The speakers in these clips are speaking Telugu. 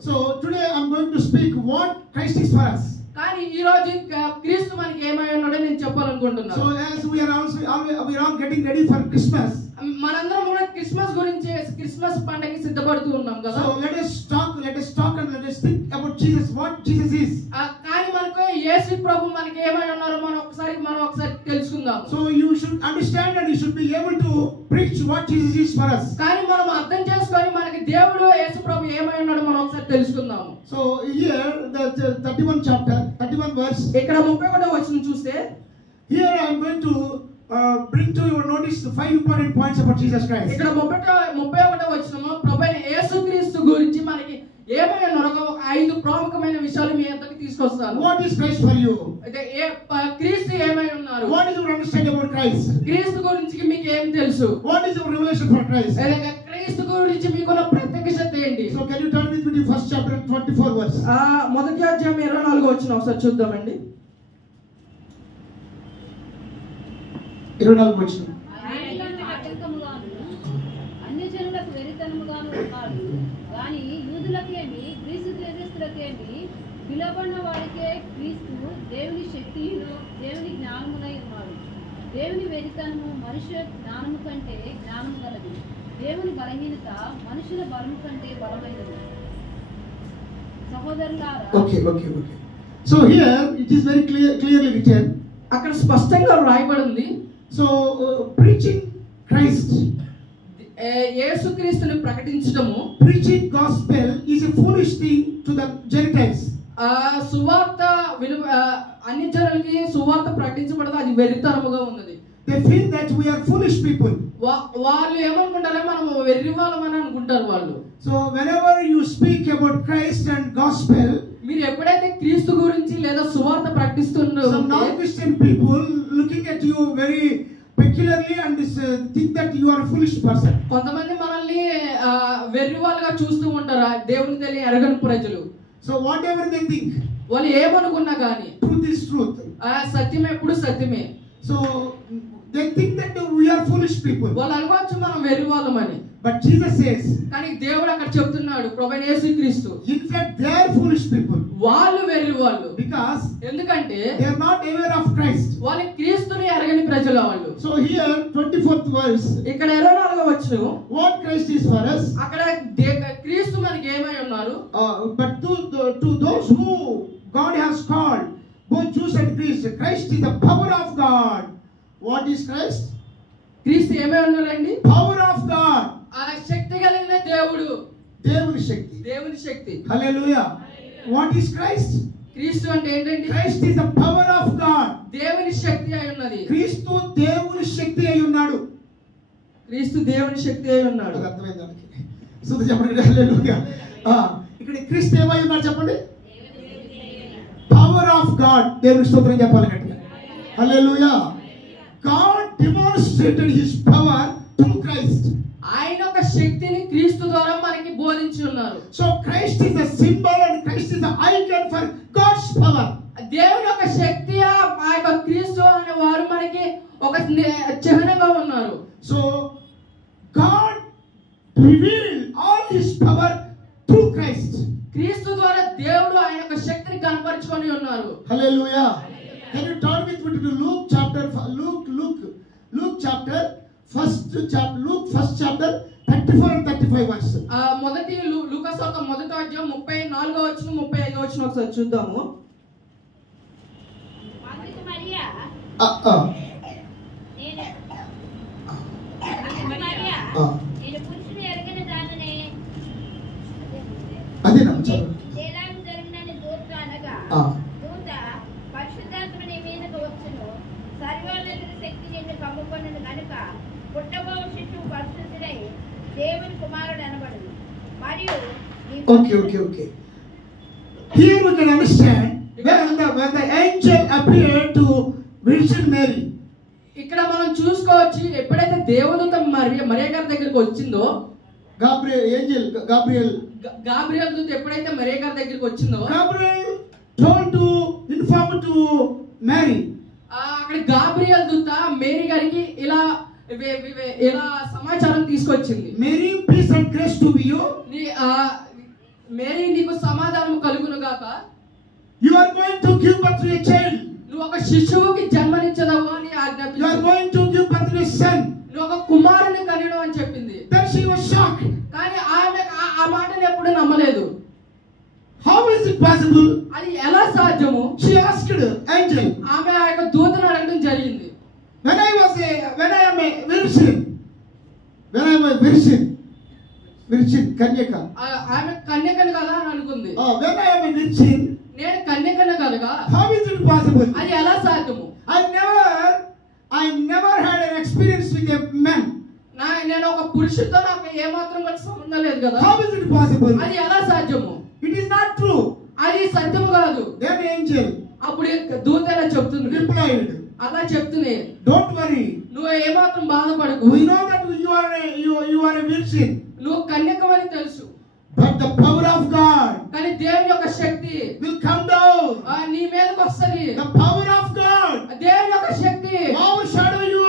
So today I'm going to speak what Christ is for us. కానీ ఈ రోజు క్రీస్తు మనకి ఏమై ఉన్నాడో నేను చెప్పాలనుకుంటున్నాను. So as we are all getting ready for Christmas. మనందరం కూడా క్రిస్మస్ గురించి క్రిస్మస్ పండగకి సిద్ధపడుతూ ఉన్నాం కదా. So let us talk and let us think about Jesus, what Jesus is. కానీ మనకు యేసు ప్రభు మనకి ఏమై ఉన్నారో మనం ఒకసారి తెలుసుకుందాం. So you should understand and you should be able to preach what Jesus is for us. కానీ మనం అర్థం చేసుకొని మనకి దేవుడు యేసు ప్రభు ఏమై ఉన్నాడో మనం ఒకసారి తెలుసుకుందాం. So here the 31 chapter 31 verse, ఇక్కడ 31వ వచనం చూస్తే, here I am going to bring to your notice the 5 important points about Jesus Christ. ఇక్కడ 31వ వచనము ప్రభువైన యేసుక్రీస్తు గురించి మనకి ఏమై ఉన్నారో ఒక 5 ప్రాముఖ్యమైన విషయాలు మీ అందరికి తీసుకొస్తాను. What is Christ for you? అయితే క్రీస్తు ఏమై ఉన్నారు? What is your understanding about Christ? క్రీస్తు గురించి మీకు ఏం తెలుసు? What is your revelation for Christ? అలాగే క్రీస్తు గురించి మీకున్న ప్రత్యక్షత ఏంటి? So can you turn with me to first chapter 24 verse? మొదటి అధ్యాయం 24వ వచనం ఒకసారి చూద్దామండి. 24 వచనం. అన్ని జనులకు వెరితనముగాను ఉన్నాడు కానీ యూదులకేమి గ్రీసు దేశస్థులకేమి పిలువబడిన వారికే క్రీస్తు దేవుని శక్తియును దేవుని జ్ఞానమునై ఉన్నాడు. దేవుని వెరితనము మనుష్య జ్ఞానము కంటే జ్ఞానము గలది, దేవుని బలహీనత మనుషుల బలము కంటే బలమైనది. సహోదరులారా, Okay. So here it is very clearly written. అక్కడ స్పష్టంగా రాయబడింది. So preaching Christ, యేసుక్రీస్తుని ప్రకటించడము, preaching gospel is a foolish thing to the Gentiles. సువార్త అన్ని జనులకి సువార్త ప్రకటించబడదు, అది వెర్రితనముగా ఉన్నది. They feel that we are foolish people. వాళ్ళు ఏమనుకుంటారో మనం వెర్రి వాళ్ళమని అనుకుంటారు వాళ్ళు. So whenever you speak about Christ and gospel, మీరు ఎప్పుడైతే క్రీస్తు గురించి లేదా సువార్త ప్రకటిస్తున్నారో some non-Christian people looking at you very peculiarly and think that you are a foolish person. కొంతమంది మనల్ని వెర్రి వాళ్ళుగా చూస్తూ ఉంటారు, దేవుని తెలియ ఎరగని ప్రజలు. So whatever they think, వాళ్ళు ఏమనుకున్నా కానీ truth is truth. సత్యం ఎప్పుడు సత్యమే. So they think that we are foolish people. వాళ్ళు అనుకోవచ్చు మనం వెర్రి వాళ్ళమని. But Jesus says, కానీ దేవుడు అక్కడ చెప్తున్నాడు, ప్రభువైన యేసుక్రీస్తు in fact they are foolish people. వాళ్ళు వెర్రి వాళ్ళు. Because ఎందుకంటే they are not aware of Christ. వాళ్ళు క్రీస్తుని ఎరగని ప్రజలు వాళ్ళు. So here 24th verse, ఇక్కడ 24వ వచనం, what Christ is for us, అక్కడ క్రీస్తు మనకి ఏమై ఉన్నారు? but to those who God has called, both Jews and Greeks, Christ is the power of God. What is Christ? క్రీస్తు ఏమై ఉన్నారండి? Power of God. ఆ శక్తి కలిగిన దేవుడు, దేవుని శక్తి. దేవుని శక్తి. Hallelujah. What is Christ? క్రీస్తు అంటే ఏంటండి? Christ is the power of God. దేవుని శక్తి అయి ఉన్నది. క్రీస్తు దేవుని శక్తి అయి ఉన్నాడు. క్రీస్తు దేవుని శక్తి అయి ఉన్నాడు. అర్థమైంది దానికి. సో చెప్పండి హల్లెలూయా. ఇక్కడ క్రీస్తు ఏమై ఉన్నాడు చెప్పండి? Power of God. దేవుని స్తోత్రం చెప్పాలి గట్టిగా. హల్లెలూయా. God demonstrated his power through Christ. ఆయన ఒక శక్తిని క్రీస్తు ద్వారా మనకి బోధించి ఉన్నారు. So Christ is the symbol and Christ is the icon for God's power. దేవుని యొక్క శక్తి ఆ యొక్క క్రీస్తు అనే వారు మనకి ఒక చిహ్నంగా ఉన్నారు. So God revealed all his power through Christ. క్రీస్తు ద్వారా దేవుడు ఆయన యొక్క శక్తిని కనపరుచుకొని ఉన్నారు. Hallelujah. Can you turn with me to Luke chapter first chapter 34 and 35 verse. మొదటి లూకాసు యొక్క మొదటి అధ్యాయం 34వ వచనం 35వ వచనం ఒకసారి చూద్దాము. మరియా నేను పురుషుని ఎరగని దానినే అదే నమ్ముతారు. ఎలాగ జరిగినని దూత అనగా దూత పరిశుద్ధాత్మ నీ మీదకు వచ్చును, సర్వోన్నత శక్తి నిన్ను కమ్ముకొనును గనుక పుట్టబో శిశువు పరిశుద్ధుడై దేవుని కుమారుడు అనబడును. మరియు Okay. Here we can understand when the angel appeared to Virgin Mary. ఇక్కడ మనం చూసుకోవచ్చు, ఎప్పుడైతే దేవదూత మరియ గారి దగ్గరికి వచ్చిందో, గాబ్రియల్ దూత ఎప్పుడైతే మరియ గారి దగ్గరికి వచ్చిందో, Gabriel told to inform to Mary. అక్కడ గాబ్రియల్ దూత మేరీ గారికి ఇలా సమాచారం తీసుకొచ్చింది. Mary, peace and grace to you. Mary నీకు సమాధానం కలుగును గాక. You are going to give birth to a child. నువ్వు ఒక శిశువుకి జన్మనిచ్చదవు అని You are ఆజ్ఞాపించావు. going to give birth to a son. నువ్వు ఒక కుమారుని కనిను అని చెప్పింది. Then she was shocked. కానీ ఆమె ఆ మాటను ఎప్పుడు నమ్మలేదు. How is it possible? అది ఎలా సాధ్యము? She asked angel. ఆమె ఆ యొక్క దూతను అడగడం జరిగింది. When I am a virgin, Kanyaka. ఆమె కన్యకను కదా అని అనుకుంది. When I am a virgin, నేను కన్యకను కనుక how is it possible? అది ఎలా సాధ్యము? I never had an experience with a man. నేను ఒక పురుషుడితో నాకు ఏమాత్రం కూడా సంబంధం లేదు కదా. How is it possible? అది ఎలా సాధ్యము? It is not true. అది సత్యము కాదు. Then angel అప్పుడు దూత ఎలా చెప్తుంది? replied, అలా చెప్తుంది, don't worry. నువ్వు ఏమాత్రం బాధపడకు. We know that you are a virgin. నువ్వు కన్యకమని తెలుసు. But the power of God కానీ దేవుని యొక్క శక్తి will come down. నీ మీదకి వస్తది. The power of God దేవుని యొక్క శక్తి overshadow you.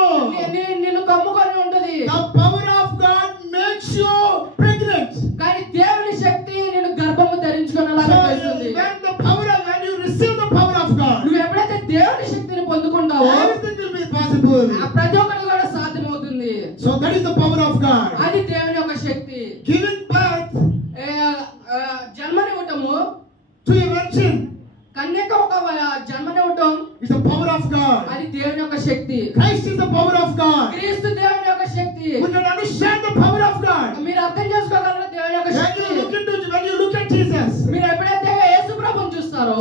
నిన్ను కమ్ముకొని ఉంటది. The power of God makes you pregnant. కానీ దేవుని శక్తి నిన్ను గర్భము ధరించుకునేలాగా చేస్తుంది. When you receive the power of God, నువ్వు ఎప్పుడైతే దేవుని శక్తిని పొందుకుంటావో everything will be possible. ప్రతి ఒక్కటి కూడా సాధ్యమవుతుంది. So that is the power of God. అది దేవుని యొక్క శక్తి. Giving birth జన్మనివ్వటము to a virgin కన్యక ఒక జన్మనివ్వటం is the power of God. అది దేవుని యొక్క శక్తి. Christ is the power of God. క్రీస్తు దేవుని యొక్క శక్తి. We can understand the power of God. మీరు అర్థం చేసుకోగలరు దేవుని యొక్క శక్తి. When you look at Jesus, మీరు ఎప్పుడైతే యేసు ప్రభువుని చూస్తారో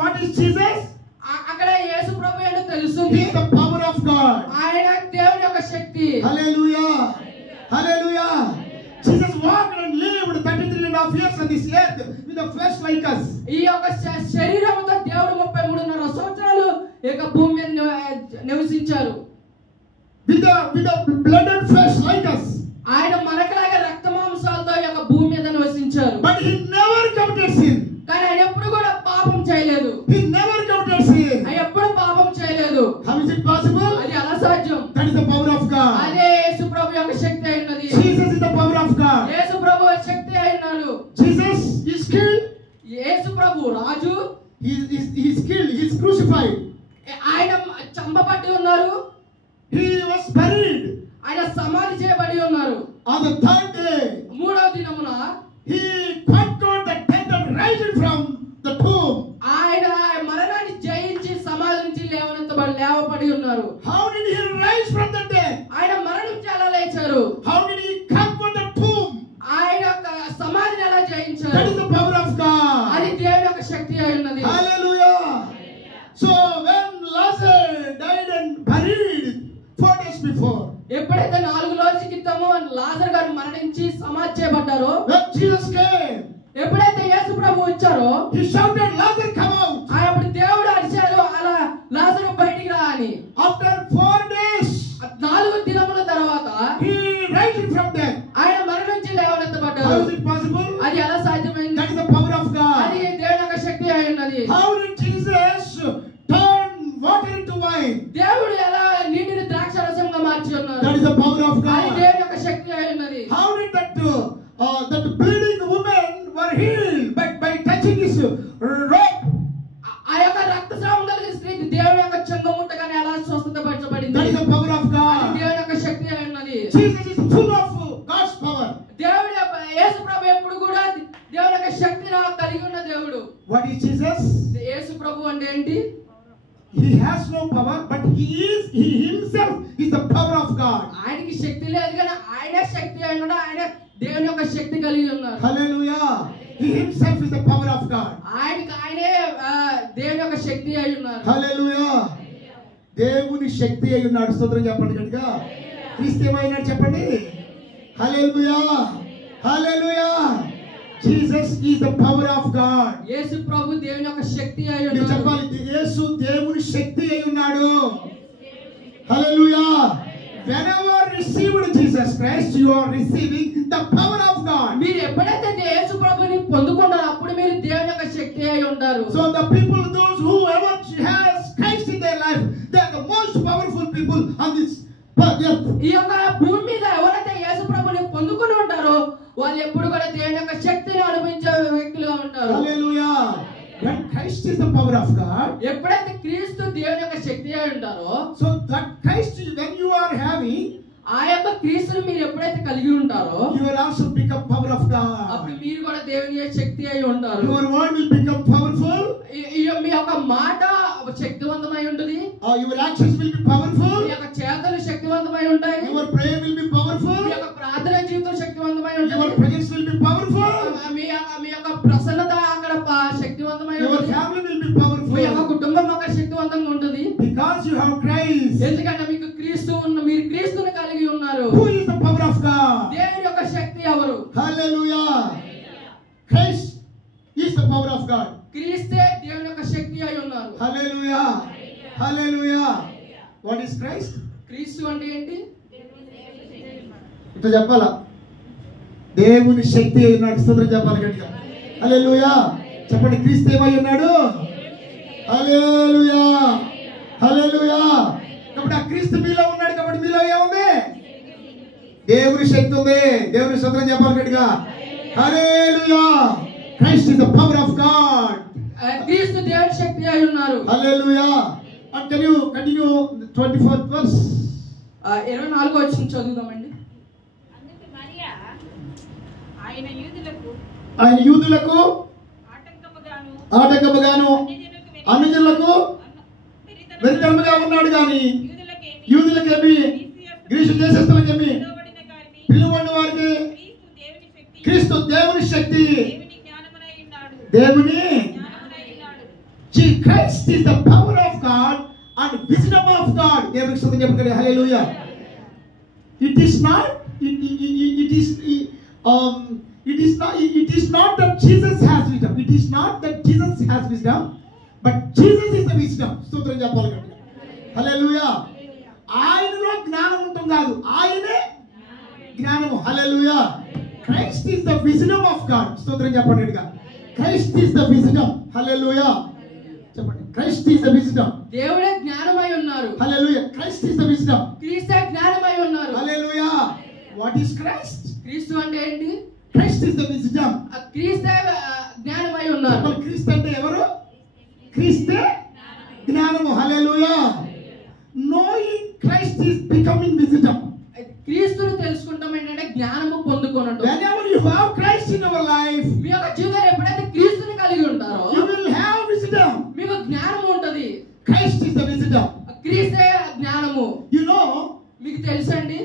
what is Jesus? అక్కడ యేసు ప్రభు ఏంటో He తెలుస్తుంది. is the power of God. ఆయన దేవుని యొక్క శక్తి. Hallelujah. Hallelujah. Jesus walked and lived 33.5 years on this earth with a flesh like us. ఈ యొక్క శరీరంతో దేవుడు 33.5 సంవత్సరాలు ఈ యొక్క భూమి మీద నివసించారు. With a blood and flesh like us. ఆయన మనకలాగా రక్త మాంసాలతో ఈ యొక్క భూమి మీద నివసించారు. But he never committed sin. కానీ ఆయన ఎప్పుడు కూడా పాపం చేయలేదు. He never committed sin. ఆయన ఎప్పుడు పాపం చేయలేదు. How is it possible? అది ఎలా సాధ్యం? That is the power of God. అదే యేసు ప్రభు యొక్క శక్తి అయినది. Jesus is the power of God. యేసు ప్రభు శక్తి అయినారు. Jesus is killed. Yesu Prabhu Raju. He is killed. He is crucified. ఆయన చంపబడి ఉన్నారు. He was buried. ఆయన సమాధి చేయబడి ఉన్నారు. On the third day, మూడవ దినమున he conquered the death and raised from the tomb. ఆయన మరణాన్ని జయించి సమాధి నుంచి లేవబడి ఉన్నారు. How did he rise from the dead? ఆయన మరణించి ఎలా లేచారు? How did he conquer the tomb? ఆయన సమాధిని ఎలా జయించారు? That is the power of God. అది దేవుని యొక్క శక్తి అయి ఉన్నది. Hallelujah. So when Lazarus died and buried 4 days before, ఎప్పుడైతే 4 రోజుల క్రితము లాజరు గారు మరణించి సమాధి చేయబడ్డారో, when Jesus came, ఎప్పుడైతే యేసు ప్రభు వచ్చారో, he shouted, Lazarus, come out. అప్పుడు దేవుడు అరిచారు, అలా లాజరు బయటికి రా అని. After 4 days, 4 దినముల తర్వాత he raised from death. ఆయన మరణించి లేవనెత్తబడ్డారు. How is it possible? అది ఎలా సాధ్యమైంది? That is the power of God. అది దేవుని యొక్క శక్తి అయి ఉన్నది. How did Jesus turn water into wine? దేవుడు ఎలా నీటిని ద్రాక్షారసంగా మార్చి ఉన్నారు? That is the power of అది God. దేవుని యొక్క శక్తి అయి ఉన్నది. How did that bleeding woman were healed by touching his robe? ఆ యొక్క రక్తస్రావం కలిగిన స్త్రీకి దేవుని యొక్క చెంగుముట్టగానే ఎలా స్వస్థతపరచబడింది? That is the power of అది God. దేవుని యొక్క శక్తి అయి ఉన్నది. Jesus is full of God's power. దేవుడి యొక్క యేసు ప్రభు ఎప్పుడు కూడా దేవుని యొక్క శక్తిని కలిగి ఉన్న దేవుడు. What is Jesus? యేసు ప్రభు అంటే ఏంటి? He has no power, but he himself is the power of God. ఆయనకి శక్తి లేదు కానీ ఆయనే శక్తి అయి ఉన్నాడు. ఆయన దేవుని యొక్క శక్తి కలిగి ఉన్నారు. Hallelujah. He himself is the power of God. ఆయనే దేవుని యొక్క శక్తి అయి ఉన్నారు. Hallelujah. దేవుని శక్తి అయి ఉన్నాడు. స్తోత్రం చెప్పండి గట్టిగా. క్రీస్తు ఏమైనాడు చెప్పండి. Hallelujah. Hallelujah. Jesus is the power of God. యేసు ప్రభు దేవుని యొక్క శక్తి అయి మీరు ఉన్నాడు. చెప్పాలి, యేసు దేవుని శక్తి అయి ఉన్నాడు. Hallelujah. Whenever received Jesus Christ, you are receiving the power of God. మీరు ఎప్పుడైతే యేసు ప్రభుని పొందుకున్నారో అప్పుడు మీరు దేవుని యొక్క శక్తి అయి ఉంటారు. So the people, those whoever has Christ in their life, they are the most powerful people on this earth. ఈ యొక్క భూమి మీద ఎవరైతే యేసు ప్రభుని పొందుకుని ఉంటారో వాళ్ళు ఎప్పుడు కూడా దేవుని యొక్క శక్తిని అనుభవించే ఉంటారు. Hallelujah. When Christ is the power of God, ఎప్పుడైతే క్రీస్తు దేవుని యొక్క శక్తి అయి ఉంటారో, so that Christ, when you are having, ఆ యొక్క క్రీస్తుని మీరు ఎప్పుడైతే కలిగి ఉంటారో, you will also become power of అప్పుడు God. మీరు కూడా దేవుని యొక్క శక్తి అయి ఉంటారు. Your word will become powerful. మీ యొక్క మాట శక్తివంతమై ఉంటుంది. Your actions will be powerful. మీ యొక్క చేతలు శక్తివంతమై ఉంటాయి. Your prayer will be powerful. మీ యొక్క ప్రార్థన జీవితం శక్తివంతమై Your ఉంటుంది. presence will be powerful. మీ యొక్క ప్రసన్నత అక్కడ శక్తివంతమై Your ఉంటుంది. family will be మీ యొక్క powerful. కుటుంబం అక్కడ శక్తివంతంగా ఉంటుంది. Because you have Christ. ఎందుకంటే మీకు మీరు క్రీస్తుని కలిగి ఉన్నారు. Who is the power of God? దేవుని యొక్క శక్తి ఎవరు? Hallelujah. Christ is the power of God. క్రీస్తే దేవుని యొక్క శక్తి అయి ఉన్నారు. Hallelujah. Hallelujah. What is Christ? క్రీస్తు అంటే ఏంటి? ఇట్లా చెప్పాలా? దేవుని శక్తి అయి ఉన్నాడు. స్తోత్రం చెప్పాలి గట్టిగా. హల్లెలూయా. చెప్పండి, క్రీస్తు ఏమై ఉన్నాడు? హల్లెలూయా. హల్లెలూయా. కాబట్టి ఆ క్రీస్తు మీలో ఉన్నాడు కాబట్టి మీలో ఏముంది? దేవుని శక్తి ఉంది. దేవుని స్తోత్రం చెప్పాలి గట్టిగా. హల్లెలూయా. Christ is the power of God. క్రీస్తు దేవుని శక్తి అయి ఉన్నారు. Hallelujah. And can you continue the 24th verse? 24వ వచనం చదువుదామండి. అందుకు మరియా ఆయన యూదులకు ఆటంకముగాను అన్యజనులకు వెరితనముగా ఉన్నాడు గాని యూదులకేమి గ్రీసు దేశస్థులకేమి పిలువబడిన వారికి క్రీస్తు దేవుని శక్తి, దేవుని Christ is the power of God and wisdom of God. దేవునికి స్తుతి చెప్పండి. హల్లెలూయా. It is not that Jesus has wisdom. It is not that Jesus has wisdom, but Jesus is the wisdom. స్తోత్రం చెప్పాలి గట్టిగా. హల్లెలూయా. ఆయనలో జ్ఞానం ఉంటుంది కాదు, ఆయనే జ్ఞానము. హల్లెలూయా. Christ is the wisdom of God. స్తోత్రం చెప్పండి గట్టిగా. Christ is the wisdom. Hallelujah. చెప్పండి, Christ is the wisdom. దేవుడే జ్ఞానమై ఉన్నారు. Hallelujah. Christ is the wisdom. క్రీస్తే జ్ఞానమై ఉన్నారు. Hallelujah. What is Christ? క్రీస్తు అంటే ఏంటి? Christ is the wisdom. క్రీస్తే జ్ఞానమై ఉన్నారు. చెప్పండి, క్రీస్తు అంటే ఎవరు? క్రీస్తే జ్ఞానము. Hallelujah. Knowing Christ is becoming wisdom. క్రీస్తుని తెలుసుకుంటాం ఏంటంటే జ్ఞానము పొందుకొనటం. Whenever you have Christ in your life, మీ యొక్క జీవితంలో ఎప్పుడైతే క్రీస్తుని కలిగి ఉంటారో you will have wisdom. మీకు జ్ఞానం ఉంటది. Christ is the wisdom. క్రీస్తే జ్ఞానము. You know, మీకు తెలుసండి,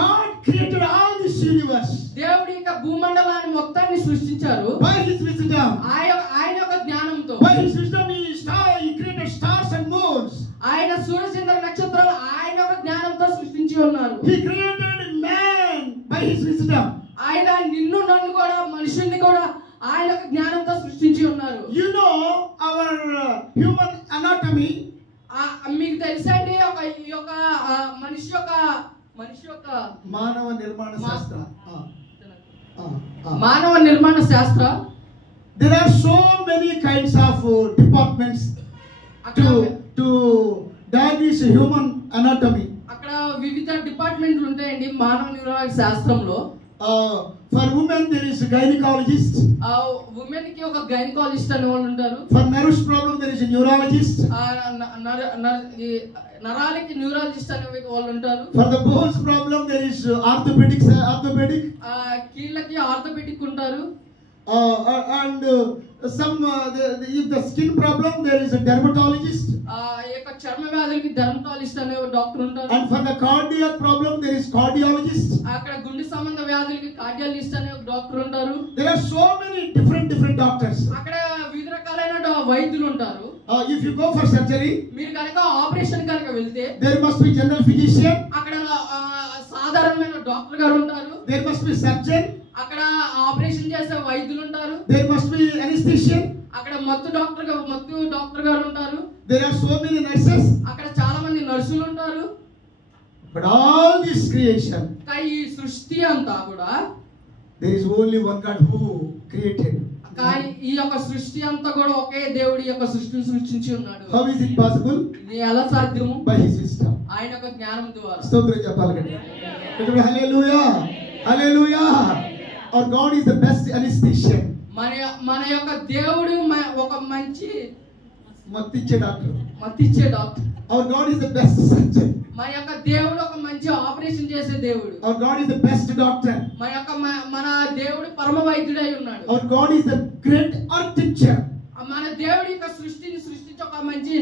God created all this universe దేవుడి యొక్క భూమండలాన్ని మొత్తాన్ని సృష్టించారు by His wisdom. ఆయన యొక్క జ్ఞానంతో. By His wisdom, He created stars and moons. ఆయన సూర్యచంద్ర నక్షత్రాలు ఆయన యొక్క జ్ఞానంతో సృష్టించి ఉన్నారు. He created man by His wisdom. ఆయన నిన్ను నన్ను కూడా మనుషుల్ని కూడా ఆయన యొక్క జ్ఞానంతో సృష్టించి ఉన్నారు. You know our human anatomy. మీకు తెలుసండి, ఈ యొక్క మనిషి యొక్క మానవ నిర్మాణ శాస్త్రం. మానవ నిర్మాణ శాస్త్ర. There are so many kinds of departments to diagnose human anatomy. అక్కడ వివిధ డిపార్ట్మెంట్లు ఉంటాయండి మానవ నిర్మాణ శాస్త్రంలో. For women there is a gynecologist. Women కి ఒక గైనకాలజిస్ట్ అనే వాళ్ళు ఉంటారు. For nervous problem there is a neurologist. నరాలకి న్యూరాలజిస్ట్ అనే వాళ్ళు ఉంటారు. For the bones problem there is orthopedic. కీళ్ళకి ఆర్థోపెడిక్ ఉంటారు. And some if the skin problem there is a dermatologist. యొక్క చర్మ వ్యాధులకి డెర్మటాలజిస్ట్ అనే డాక్టర్ ఉంటారు. And for the cardiac problem there is cardiologist. అక్కడ గుండె సంబంధ వ్యాధులకి కార్డియాలజిస్ట్ అనే డాక్టర్ ఉంటారు. There are so many different doctors. అక్కడ వివిధ రకాలైన వైద్యులు ఉంటారు. If you go for surgery, మీరు కనుక ఆపరేషన్ కనుక వెళ్తే there must be general physician. అక్కడ సాధారణమైన డాక్టర్ గారు ఉంటారు. There must be surgeon. అక్కడ ఆపరేషన్ చేసే వైద్యులు ఉంటారు. There must be anesthesian. అక్కడ మత్తు డాక్టర్ గారు ఉంటారు. There are so many nurses. అక్కడ చాలా మంది నర్సులు ఉంటారు. But all this creation, ఈ సృష్టి అంతా కూడా there is only one God who created. కానీ ఈ యొక్క సృష్టి అంతా కూడా ఒకే దేవుడి యొక్క సృష్టిని సృష్టించి ఉన్నాడు. How is it possible? ఇది ఎలా సాధ్యము? By His wisdom. ఆయన యొక్క జ్ఞానం ద్వారా. స్తోత్రం చెప్పాలి కదా. Hallelujah. Hallelujah. Our God is the best anesthesian. మన యొక్క దేవుడు ఒక మంచి మత్తిచ్చే doctor. Doctor. Our God is the best surgeon. మన యొక్క దేవుడు ఒక మంచి ఆపరేషన్ చేసే దేవుడు. Our God is the best doctor. మన దేవుడు పరమ వైద్యుడై ఉన్నాడు. Our God is the great earth teacher. మన దేవుడి యొక్క సృష్టించి ఒక మంచి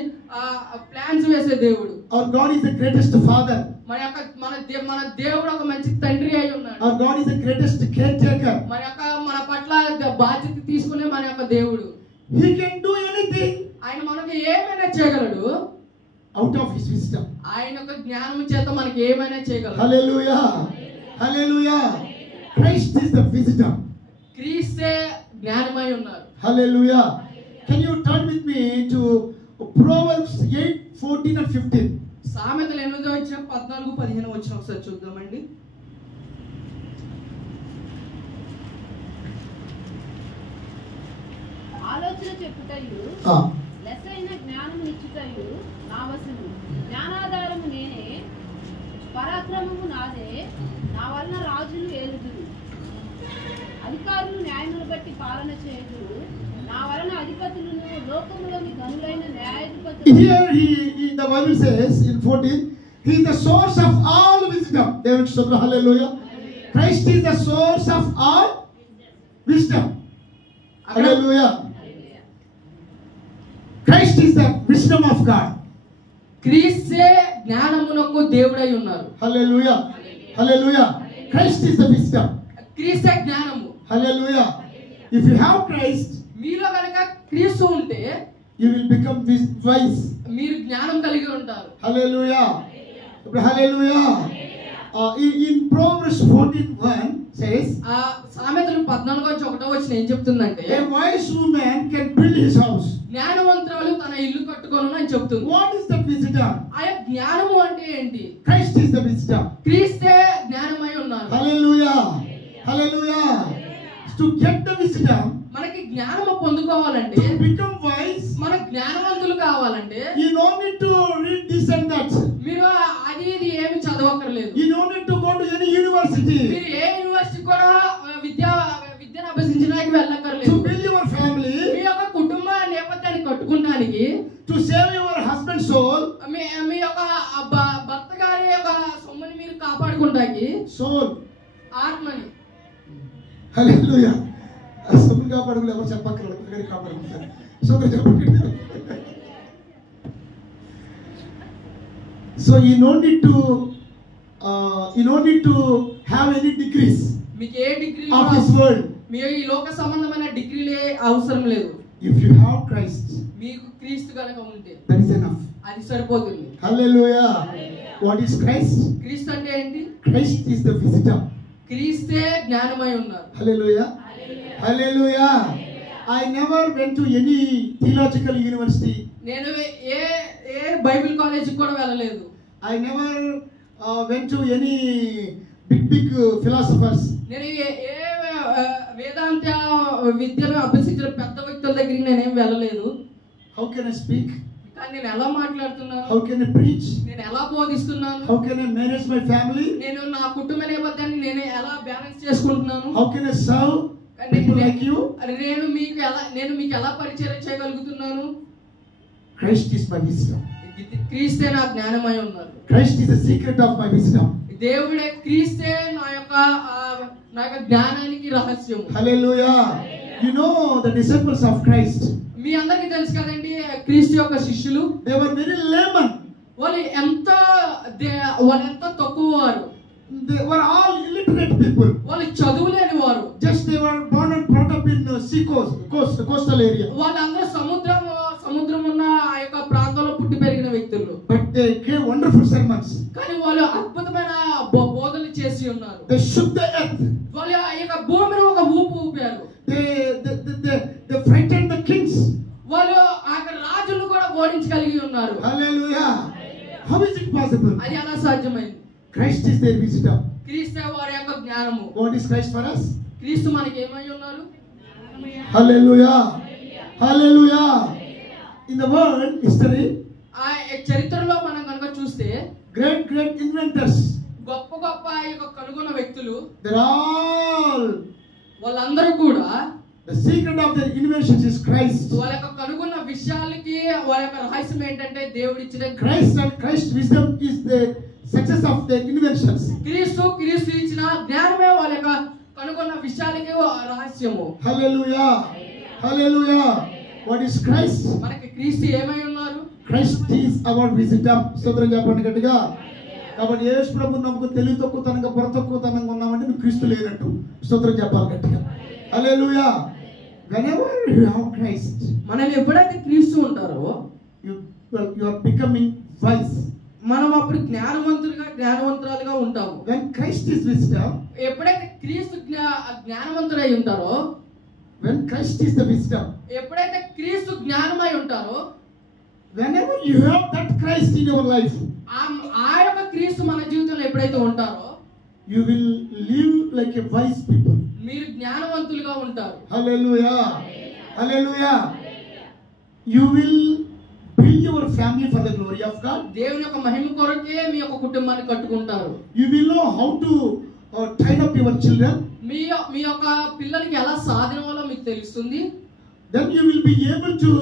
ప్లాన్స్ వేసే దేవుడు. Our God is the greatest father. మన దేవుడు ఒక మంచి తండ్రి అయి ఉన్నాడు. Our God is the greatest caretaker. మన పట్ల బాధ్యత తీసుకునే మన యొక్క దేవుడు. He can do anything. ఆయన మనకి ఏమైనా చేయగలడు. Out of his wisdom. ఆయన యొక్క జ్ఞానం చేత మనకి ఏమైనా చేయగలడు. Hallelujah. Hallelujah. Christ is the wisdom. క్రీస్తే జ్ఞానమై ఉన్నారు. Hallelujah. Can you turn with me to Proverbs 8:14 and 15? సామెతలు 8:14-15 వచ్చిన ఒకసారి చూద్దామండి. ఆలోచన చెప్పుటయు లెస్సైన జ్ఞానము నిచ్చుటయు నా వశము. జ్ఞానాధారము నేనే, పరాక్రమము నాదే, నా వలన రాజులు ఏలుదురు, అధికారులు న్యాయమును బట్టి పాలన చేయుదురు, నా వలన అధిపతులను లోకములోని ధనులైన న్యాయాధిపతులు. Here the Bible says in 14, he is the source of all wisdom. David said, hallelujah. Christ is the source of all wisdom. Hallelujah. Christ is the wisdom of God. క్రీస్తే జ్ఞానమునకు దేవుడై ఉన్నారు. Hallelujah. Hallelujah. Christ is the wisdom. క్రీస్తే జ్ఞానము. Hallelujah. If you have Christ, మీలో కనుక క్రీస్తు ఉంటే you will become wise. మీరు జ్ఞానం కలిగి ఉంటారు. Hallelujah. Hallelujah. In Proverbs 14:1 says, సామెతలు 14:1 ఏం చెప్తుందంటే, a wise woman can build his house. జ్ఞానవంతురాలు తన ఇల్లు కట్టుకొనును అని చెప్తుంది. What is the wisdom? ఆ జ్ఞానము అంటే ఏంటి? Christ is the wisdom. క్రీస్తే జ్ఞానమై ఉన్నారు. Hallelujah. Hallelujah. To get the wisdom, మనకి జ్ఞానము పొందుకోవాలంటే, to become wise, మన జ్ఞానవంతులు కావాలంటే, you don't need to read this and that. మీరు అది ఇది ఏమి చదవక్కర్లేదు. You don't need to go to any university. మీరు ఏ యూనివర్సిటీ కూడా విద్యను అభ్యసించడానికి వెళ్ళక్కర్లేదు. To build your family, మీ యొక్క కుటుంబ నేపథ్యాన్ని కట్టుకోవడానికి, to save your husband's soul, మీ యొక్క భర్త గారి యొక్క సొమ్ముని మీరు కాపాడుకుంటానికి, soul, ఆత్మని. హల్లెలూయా. సొమ్ముని కాపాడుకులు ఎవరు చెప్పక్కర్లేదు, ఒకరి కాపాడుకుంటారు. సొమ్ముని చెప్పక్కర్లేదు. So you don't need to have any degrees మీకు ఏ డిగ్రీ of this world. మీ ఈ లోక సంబంధమైన డిగ్రీలే అవసరం లేదు. If you have Christ, మీకు క్రీస్తు కనుక ఉంటే that is enough. అది సరిపోతుంది. Hallelujah. What is Christ? క్రీస్తు అంటే ఏంటి? Christ is the wisdom. క్రీస్తే జ్ఞానమై ఉన్నారు. Hallelujah. Hallelujah. I never went to any theological university. నేను ఏ బైబిల్ కాలేజీకి కూడా వెళ్ళలేదు. I never went to any big philosophers. నేను ఏ వేదాంత విద్యను అభ్యసించిన పెద్ద వ్యక్తుల దగ్గరికి నేనేం వెళ్ళలేదు. How can I speak? కానీ నేను ఎలా మాట్లాడుతున్నాను? How can I preach? నేను ఎలా బోధిస్తున్నాను? How can I manage my family? నేను నా కుటుంబ నేపథ్యాన్ని నేను ఎలా బ్యాలెన్స్ చేసుకుంటున్నాను? How can I serve people like you? నేను మీకు ఎలా పరిచయం చేయగలుగుతున్నాను? Christ is my wisdom. క్రీస్తే నా జ్ఞానమై ఉన్నారు. Christ is the secret of my wisdom. దేవుడే క్రీస్తే నా యొక్క జ్ఞానానికి రహస్యం. Hallelujah. You know the disciples of Christ. మీ అందరికీ తెలుసు కదండి, క్రీస్తు యొక్క శిష్యులు. They were very layman. వాళ్ళు ఎంత తక్కువ వారు. They were all illiterate people. వాళ్ళు చదువులేని వారు. Just they were born and brought up in sea coastal area. వాళ్ళందరూ సముద్రం ఉన్న ఆ యొక్క ప్రాంతంలో పుట్టి పెరిగిన వ్యక్తులు. But they gave wonderful sermons. కానీ వాళ్ళు అద్భుతమైన బోధనలు చేసి ఉన్నారు. They shook the earth. వాళ్ళు ఆ యొక్క భూమిని ఒక ఊపు ఊపారు. They frightened the kings. వాళ్ళు ఆ రాజులను కూడా ఓడించగలిగి ఉన్నారు. Hallelujah. How is it possible? అది ఎలా సాధ్యమైంది? Christ is their wisdom. క్రీస్తు వారి యొక్క జ్ఞానము. What is Christ for us? క్రీస్తు మనకి ఏమై ఉన్నారు? Hallelujah. Hallelujah. In the world history, ఆ చరిత్రలో మనం కనుక చూస్తే great inventors, గొప్ప కనుగొన్న వ్యక్తులు, they're all వాళ్ళందరూ కూడా The secret of their inventions is Christ. వాళ్ళ యొక్క కనుగొన్న విషయాలకి వాళ్ళ యొక్క రహస్యం ఏంటంటే దేవుడు ఇచ్చిన Christ and Christ wisdom is the success of their inventions. క్రీస్తు ఇచ్చిన జ్ఞానమే వాళ్ళ యొక్క కనుగొన్న విషయాలకి రహస్యము. Hallelujah. Hallelujah. What is Christ? మనకి క్రీస్తు ఏమై ఉన్నారు? Christ is our wisdom. స్తోత్రం చెప్పండి గట్టిగా. కాబట్టి యేసు ప్రభువుని నమ్ముకు తెలివి తక్కువతనంగా పొర తక్కువతనంగా ఉన్నామంటే నువ్వు క్రీస్తు లేనట్టు. స్తోత్రం చెప్పాలి గట్టిగా. Hallelujah. Whenever you have Christ, మనం ఎప్పుడైతే క్రీస్తు ఉంటారో you are becoming wise. మనం అప్పుడు జ్ఞానవంతురాలుగా ఉంటాము. When Christ is wisdom, ఎప్పుడైతే క్రీస్తు జ్ఞానవంతుడై ఉంటారో, when Christ is the wisdom, ఎప్పుడైతే క్రీస్తు జ్ఞానమై ఉంటారో, whenever you have that Christ in your life, ఆ యొక్క క్రీస్తు మన జీవితంలో ఎప్పుడైతే ఉంటారో, you will live like a wise people. మీరు జ్ఞానవంతులుగా ఉంటారు. Hallelujah. Hallelujah. You will build your family for the glory of God. దేవుని యొక్క మహిమ కొరకే మీ యొక్క కుటుంబాన్ని కట్టుకుంటారు. You will know how to train up your children. మీ యొక్క పిల్లలకి ఎలా సాధనలో మీకు తెలుస్తుంది. Then you will be able to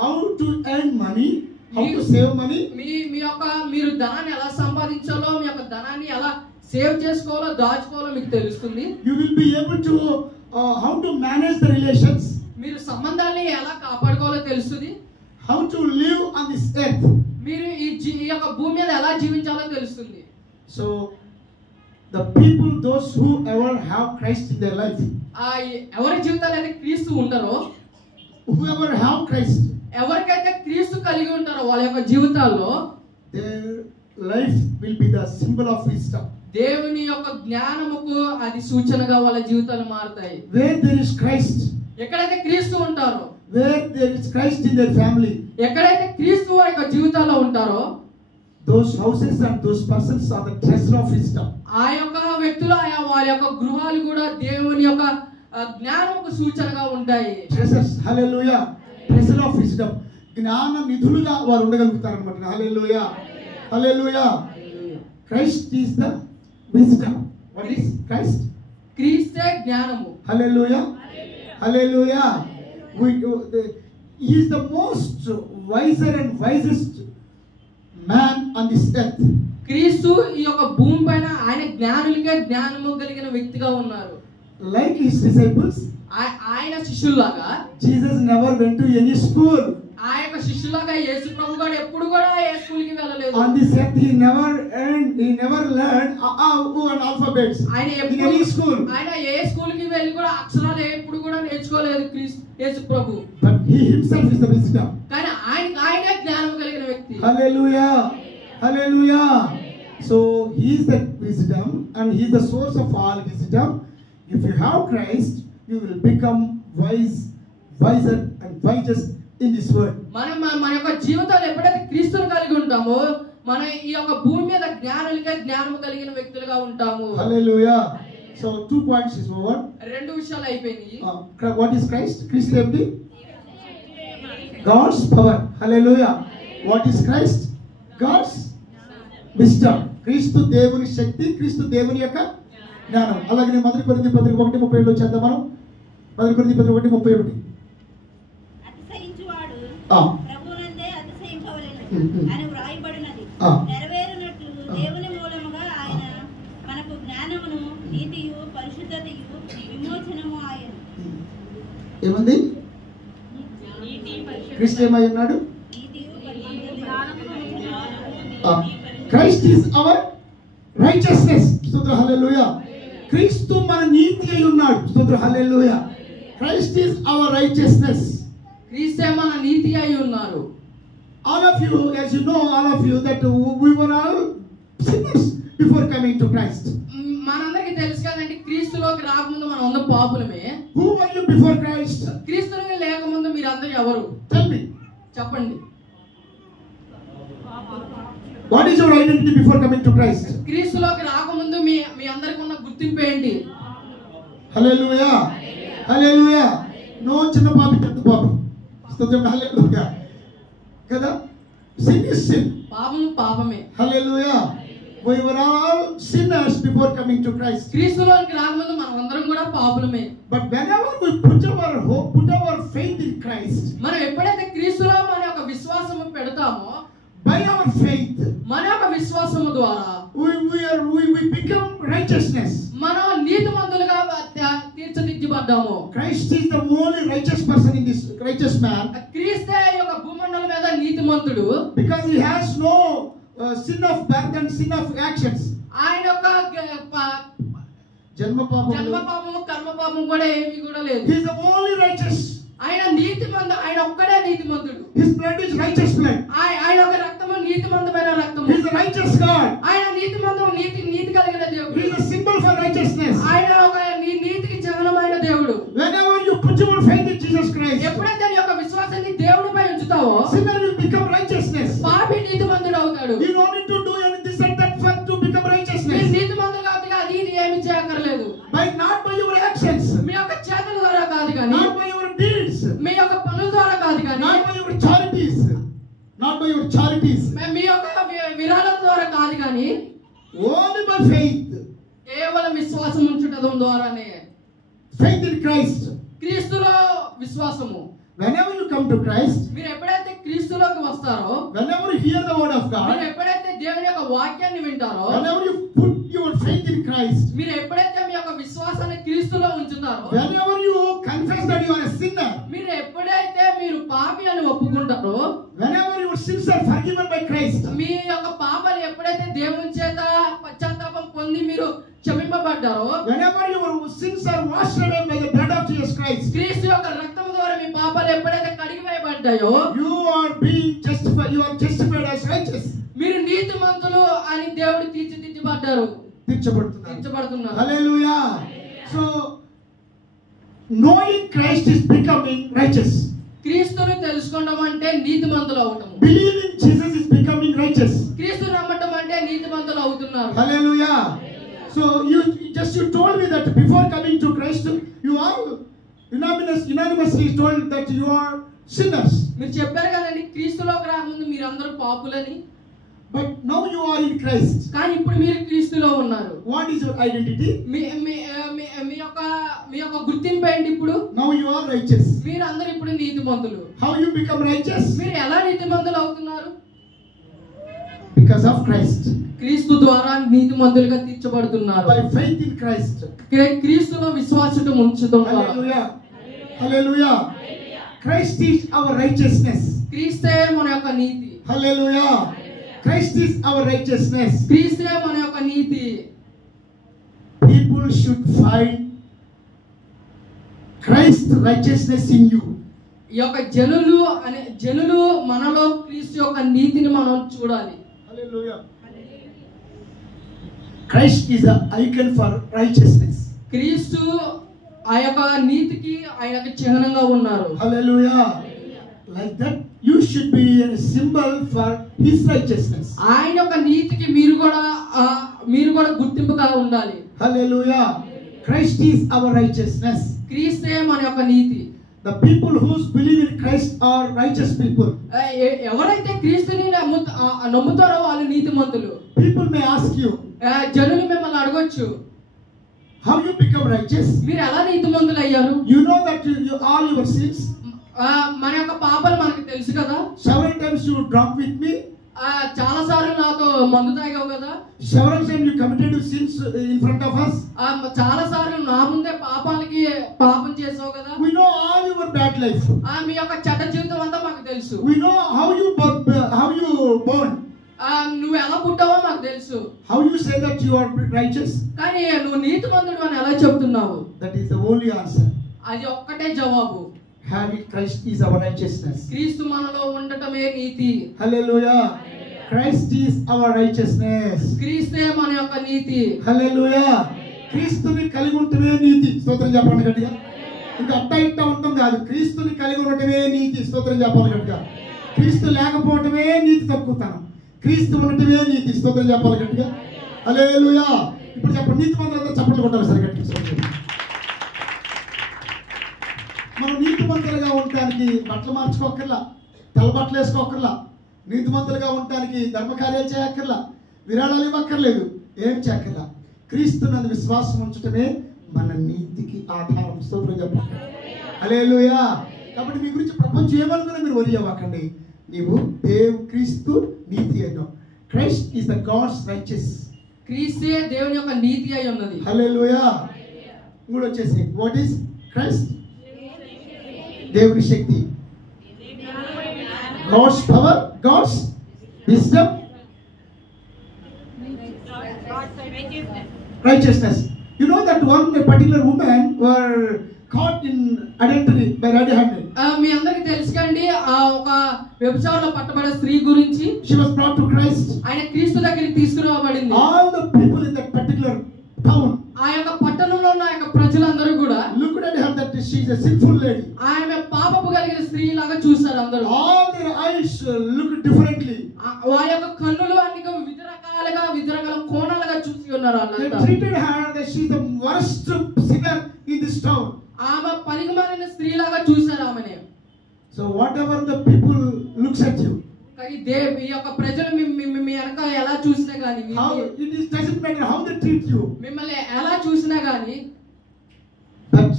how to earn money, how to save money. మీరు ధనాన్ని ఎలా సంపాదించాలో, మీ యొక్క ధనాన్ని ఎలా సేవ్ చేసుకోవాలో, దాచుకోవాలో మీకు తెలుస్తుంది. You will be able to how to manage the relations. మీరు సంబంధాన్ని ఎలా కాపాడుకోవాలో తెలుస్తుంది. How to live on this earth. మీరు ఈ యొక్క భూమి మీద ఎలా జీవించాలో తెలుస్తుంది. So the people, those who ever have Christ in their life, ఎవరి జీవితాలు అయితే క్రీస్తు ఉంటారో, whoever have Christ, ఎవరికైతే క్రీస్తు కలిగి ఉంటారో వాళ్ళ యొక్క జీవితాల్లో their life will be the symbol of wisdom. దేవుని యొక్క జ్ఞానముకు అది సూచనగా వాళ్ళ జీవితాలు మారుతాయి. Where there is Christ, ఎక్కడైతే క్రీస్తు ఉంటారో, where there is Christ in their family, ఎక్కడైతే క్రీస్తు వారి యొక్క జీవితాల్లో ఉంటారో, those houses and those persons are the treasure of wisdom. ఆ యొక్క వ్యక్తులు వారి యొక్క గృహాలు కూడా దేవుని యొక్క జ్ఞానముకు సూచనగా ఉంటాయి. Treasures. Hallelujah. Treasure of wisdom. జ్ఞాన నిధులుగా వారు ఉండగలుగుతారు అన్నమాట. Hallelujah. Hallelujah. Christ is the wisdom. What is Christ? క్రీస్తే జ్ఞానము. Hallelujah. Hallelujah. He is the most wiser and wisest man on this earth. క్రీస్తు ఈ యొక్క భూమి పైన ఆయన జ్ఞానులుగా జ్ఞానము కలిగిన వ్యక్తిగా ఉన్నారు. Like his disciples, ఆయన శిష్యుల్లాగా Jesus never went to any school. ఆ యొక్క శిష్యులాగా యేసు ప్రభు గారు ఎప్పుడు కూడా ఏ స్కూల్ కి వెళ్ళలేదు. On this earth he never learned and alphabets in any school. ఆయన ఏ స్కూల్ కి వెళ్ళి కూడా అక్షరాలు ఎప్పుడు కూడా నేర్చుకోలేదు యేసు ప్రభు. But he himself is the wisdom. కానీ ఆయనే జ్ఞానం కలిగిన వ్యక్తి. Hallelujah. Hallelujah. So he is the wisdom and he is the source of all wisdom. If you have Christ, you will become wiser and wisest in this world. మన యొక్క జీవితాలు ఎప్పుడైతే క్రీస్తుని కలిగి ఉంటామో, మన ఈ యొక్క భూమి మీద జ్ఞానం కలిగిన వ్యక్తులుగా ఉంటాము. Hallelujah. So 2 points is over. రెండు విషయాలు అయిపోయినాయి. What is Christ? Christ empty? God's power. Hallelujah. What is Christ? God's wisdom. క్రీస్తు దేవుని శక్తి, క్రీస్తు దేవుని యొక్క జ్ఞానం. అలాగే మొదటి కొరింథీ పత్రిక 1:37 చేద్దాం మనం. మొదటి కొరింథీ పత్రిక 1:31. అతిశయించువాడు ప్రభువునందే అతిశయింపవలెను అని వ్రాయబడినది నెరవేరునట్లు దేవుని మూలముగా ఆయన మనకు జ్ఞానమును, నీతియు, పరిశుద్ధతయు, విమోచనము ఆయను. ఏముంది? క్రీస్తు ఏమై ఉన్నాడు? Christ is our righteousness. స్తోత్రం. హల్లెలూయా. క్రీస్తు మన నీతి అయి ఉన్నాడు. స్తోత్రం. హల్లెలూయా. Christ is our righteousness. క్రీస్తే మన నీతి అయి ఉన్నారు. All of you, as you know, all of you, that we were all sinners before coming to Christ. మనందరికీ తెలుసు కదండి, క్రీస్తులోకి రాకముందు మనం అందరం పాపులమే. Who were you before Christ? క్రీస్తులోకి లేకముందు మీరందరూ ఎవరు? Tell me. చెప్పండి. What is your identity before coming to Christ? క్రీస్తులోకి రాకముందు మీ అందరికి ఉన్న గుర్తింపు ఏంటి? Hallelujah. Hallelujah. No చిన్న పాపి పెద్ద పాపి. స్తోత్రం. హల్లెలూయా. కదా? Sin is sin. పాపము పాపమే. Hallelujah. We were all sinners before coming to Christ. క్రీస్తులోకి రాకముందు మనం అందరం కూడా పాపులమే. But whenever we put our hope, put our faith in Christ, మనం ఎప్పుడైతే క్రీస్తులో మన యొక్క విశ్వాసము పెడతామో, by our faith, మన యొక్క విశ్వాసము ద్వారా we become righteousness. మనం నీతిమంతులుగా తీర్చిదిద్దబడ్డాము. Christ is the only righteous person in this righteous man. క్రీస్తే యొక్క భూమండలం మీద నీతిమంతుడు. Because he has no sin of birth and sin of actions. ఆయన యొక్క జన్మ పాపము కర్మ పాపం కూడా ఏమీ కూడా లేదు. He is the only righteous. ఆయన నీతిమంతుడు, ఆయన ఒక్కడే నీతిమంతుడు. His blood is righteous blood. ఆయన యొక్క రక్తము నీతిమంతమైన రక్తము. He is the righteous God. ఆయన నీతిమంతుడు, నీతి కలిగిన దేవుడు. He is a symbol for righteousness. ఆయన ఒక నీతికి చిహ్నమైన దేవుడు. Whenever you put your faith in Jesus Christ, ఎప్పుడైతే నీ యొక్క విశ్వాసాన్ని దేవుడిపై ఉంచుతావో, sinner will become righteousness. పాపి నీతిమంతుడు అవుతాడు. You don't need to do anything this and that for to become మీరు righteousness. నీతిమంతులు కాబట్టి అది ఇది ఏమీ చేయక్కర్లేదు. Not by your actions, మీ యొక్క చేతుల ద్వారా కాదు కానీ, not by your deeds, మీ యొక్క పనుల ద్వారా కాదు కానీ, not by your charities, not by your charities, మీ యొక్క విరాళం ద్వారా కాదు కానీ, only by faith. కేవలం విశ్వాసం ఉంచడం ద్వారానే. Faith in Christ. క్రీస్తులో విశ్వాసము. Whenever you come to Christ, మీరు ఎప్పుడైతే క్రీస్తులోకి వస్తారో, whenever you hear the word of మీరు God, ఎప్పుడైతే దేవుని యొక్క వాక్యాన్ని వింటారో, whenever you put your faith in Christ, మీరు ఎప్పుడైతే మీ యొక్క విశ్వాసాన్ని క్రీస్తులో ఉంచుతారో, whenever you confess that you are a sinner, మీరు ఎప్పుడైతే మీరు పాపి అని ఒప్పుకుంటారో, whenever your sins are forgiven by Christ, మీ యొక్క పాపాలు ఎప్పుడైతే దేవుని చేత పశ్చాత్తాపం పొంది మీరు క్షమింపబడ్డారో, whenever your sins are washed away by the blood of Jesus Christ, క్రీస్తు యొక్క రక్తం ద్వారా మీ పాపాలు ఎప్పుడైతే కడిగివేయబడ్డాయో, you are being justified. You are justified as righteous. మీరు నీతిమంతులు అని దేవుడు తీర్చిదిద్దబడ్డారు, తీర్చబడుతున్నారు. Hallelujah. So knowing Christ is becoming righteous. క్రీస్తుని తెలుసుకోవడం అంటే నీతిమంతులు అవటం. Believing Jesus is becoming righteous. క్రీస్తుని నమ్మటం అంటే నీతిమంతులు అవుతున్నారు. Hallelujah. So you told me that before coming to Christ, you all unanimously told that you are sinners. మీరు చెప్పారు కదండి, క్రీస్తులోకి రాకముందు మీరందరూ పాపులని. But now you are in Christ. కానీ ఇప్పుడు మీరు క్రీస్తులో ఉన్నారు. What is your identity? మీ యొక్క గుర్తింపు ఏంటి? ఇప్పుడు Now you are righteous. మీరు అందరూ ఇప్పుడు నీతిమంతులు. How you become righteous? మీరు ఎలా నీతిమంతులు అవుతున్నారు? Because of Christ. క్రీస్తు ద్వారా నీతిమంతులుగా తీర్చబడుతున్నారు. By faith in Christ. క్రీస్తులో విశ్వాసం ఉంచడం ద్వారా. Hallelujah. Hallelujah. Christ is our righteousness. క్రీస్తే మన యొక్క నీతి. Hallelujah. Christ is our righteousness. క్రీస్తే మన యొక్క నీతి. People should find Christ's righteousness in you. ఈ యొక్క జనులు మనలో క్రీస్తు యొక్క నీతిని మనం చూడాలి. Hallelujah. Christ is the icon for righteousness. క్రీస్తు ఆ యొక్క నీతికి ఆయన చిహ్నంగా ఉన్నారు. Hallelujah. Like that you should be a symbol for his righteousness. ఆయన యొక్క నీతికి మీరు కూడా గుర్తింపుగా ఉండాలి. Hallelujah. Christ is our righteousness. క్రీస్తే మన యొక్క నీతి. The people who believe in Christ are righteous people. ఎవరైతే క్రీస్తుని నమ్ముతారో వాళ్ళు నీతిమంతులు. People may ask you, జనులు మిమ్మల్ని అడగొచ్చు, how you become righteous? మీరు ఎలా నీతిమంతులు అయ్యారు? You know that you all your sins. మన యొక్క పాపాలు మనకు తెలుసు కదా. Several times you drunk with me. చాలా సార్లు నాతో మందు తాగావు కదా. Several times you committed sins in front of us. చాలా సార్లు నా ముందే పాపం చేసావు కదా. We know all your bad life. మీ యొక్క చెడ్డ జీవితం అంతా మాకు తెలుసు. We know how you born. నువ్వు ఎలా పుట్టావో మాకు తెలుసు. How you say that you are righteous? కానీ నువ్వు నీతిమంతుడు అని ఎలా చెప్తున్నావు? That is the only answer. అది ఒక్కటే జవాబు. Having Christ is our righteousness. క్రీస్తు మనలో ఉండటమే నీతి. Hallelujah. Christ is our righteousness. క్రీస్తే మన యొక్క నీతి. Hallelujah. క్రీస్తుని కలిగి ఉండటమే నీతి. స్తోత్రం చెప్పండి గట్టిగా. ఇంకా అట్ట ఉండటం కాదు. క్రీస్తుని కలిగి ఉండటమే నీతి. స్తోత్రం చెప్పాలి గట్టిగా. క్రీస్తు లేకపోవటమే నీతి తక్కువతనం. క్రీస్తు ఉండటమే నీతి. స్తోత్రం చెప్పాలి గట్టిగా. హల్లెలూయా. ఇప్పుడు చెప్పండి, నీతి మంత్రులంతా చప్పట్లు కొట్టాలి సరే గట్టిగా. మనం నీతిమంతులుగా ఉండటానికి బట్టలు మార్చుకోకర్లా, తెల్ల బట్టలు వేసుకోకర్లా, నీతిమంతులుగా ఉండటానికి ధర్మకార్యాలు చేయక్కర్లా. విరాళాలు ఇవ్వక్కర్లేదు, ఏం చెక్కల. క్రీస్తునందు విశ్వాసం ఉంచటమే మన నీతికి ఆధారం. స్తోత్రం చెప్పండి. హల్లెలూయా. కాబట్టి మీ గురించి ప్రపంచం ఏమనుకున్నా మీరు వరి అవ్వకండి. నీవు క్రీస్తు నీతి అయినావు. Christ is the God's righteous. క్రీస్తే దేవుని యొక్క నీతి అయి ఉన్నది. హల్లెలూయా. ఇంకోటి వచ్చేసి వాట్ ఈస్ క్రైస్ట్? దేవుని శక్తి, God's power, God's wisdom, righteousness. You know that one particular woman were caught in adultery by red-handed. మీ అందరికి తెలుసు కండి ఒక వ్యభిచారంలో పట్టబడే స్త్రీ గురించి. She was brought to Christ. ఆయన క్రీస్తు దగ్గరికి తీసుకురాబడింది. All the people in that particular town, ఆ యొక్క పట్టణంలో ఉన్న యొక్క ప్రజలందరూ కూడా looked at her that she is a sinful lady. ఆమె పాపపు కలిగిన స్త్రీ లాగా చూశారు అందరూ. All their eyes looked differently. వారి యొక్క కన్నులు అన్ని వివిధ రకాల కోణాలుగా చూసి ఉన్నారు. They treated her that she is the worst sinner in this town. ఆమె పనికిమాలిన స్త్రీ లాగా చూశారు ఆమెని. So whatever the people looks at you, ఈ యొక్క ప్రజలు మీ వెనక ఎలా చూసినా గానీ, how it is doesn't matter how they treat you, మిమ్మల్ని ఎలా చూసినా గానీ, but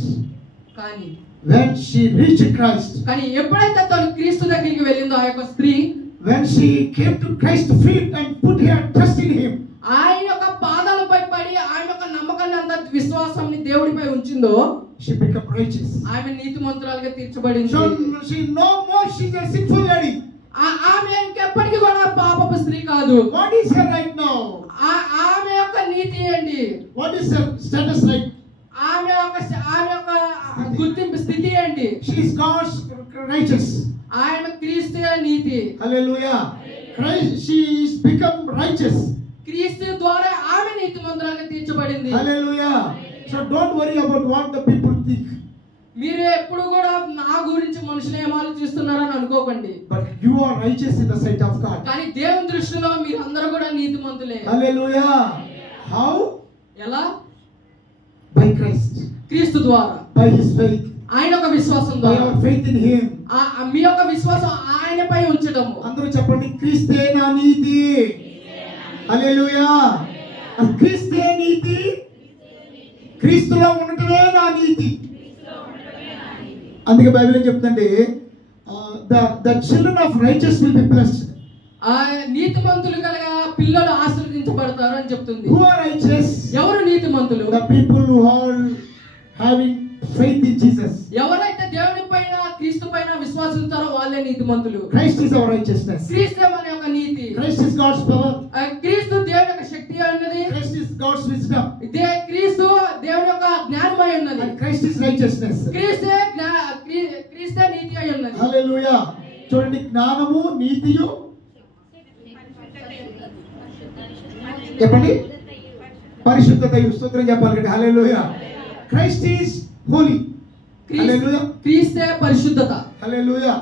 కానీ when she reached Christ, కానీ ఎప్పుడైతే తను క్రీస్తు దగ్గరికి వెళ్ళిందో ఆ యొక్క స్త్రీ, when she came to Christ's feet and put her trust in him, ఆయన యొక్క పాదాలపై పడి ఆయన యొక్క నమ్మకాన్ని అంత విశ్వాసాన్ని దేవుడిపై ఉంచిందో, she became righteous. ఆమె నీతిమంతురాలుగా తీర్చబడింది. So she no more she is a sinful lady. ఆమె ఇంకెప్పటికీ కూడా పాపపు స్త్రీ కాదు. What is her right now? ఆమె యొక్క నీతి ఏంటి? What is her status right? ఆమె యొక్క గుర్తింపు స్థితి ఏంటి? She is God's righteous. ఆయన క్రీస్తు నీతి. Hallelujah. Christ, she is become righteous. క్రీస్తు ద్వారా ఆమె నీతిమంతురాలుగా తీర్చబడింది. Hallelujah. So don't worry about what the people think. మీరు ఎప్పుడు కూడా నా గురించి మనుషులు ఏం ఆలోచిస్తున్నారని అనుకోకండి. But you are righteous in the sight of God. కానీ దేవుని దృష్టిలో మీరు అందరూ కూడా నీతిమంతులే. Hallelujah. How? ఎలా? By Christ. క్రీస్తు ద్వారా. By his faith. ఆయన యొక్క విశ్వాసం By ద్వారా. our faith in him. మీ యొక్క విశ్వాసం ఆయనపై ఉంచడము. అందరూ చెప్పండి, క్రీస్తే నా నీతి. హల్లెలూయా. క్రీస్తే నీతి. క్రీస్తులో ఉండటమే నా నీతి. అందుకే బైబిల్ ఏం చెప్తుందంటే the children of righteous will be blessed. నీతిమంతులు కలగా పిల్లలు ఆశీర్వదించబడతారు అని చెప్తుంది. Who are righteous? ఎవరు నీతిమంతులు? The people who are having faith in Jesus. ఎవరైతే దేవుని పైన క్రీస్తు పైన విశ్వాసిస్తారో వాళ్ళే నీతిమంతులు. Christ is our righteousness. క్రీస్తు మన యొక్క నీతి. Christ is God's power. క్రీస్తు దేవుని యొక్క శక్తి అన్నది. Christ is God's wisdom. క్రీస్తు దేవుని యొక్క జ్ఞానమై ఉన్నది. And Christ is righteousness. క్రీస్తే నీతి అయి ఉన్నది. హల్లెలూయా. చూడండి, జ్ఞానము నీతియు చెప్పండి పరిశుద్ధతయు. స్తోత్రం చెప్పాలి కదా. హల్లెలూయా. Christ is holy. హల్లెలూయా. క్రీస్తే పరిశుద్ధత. హల్లెలూయా.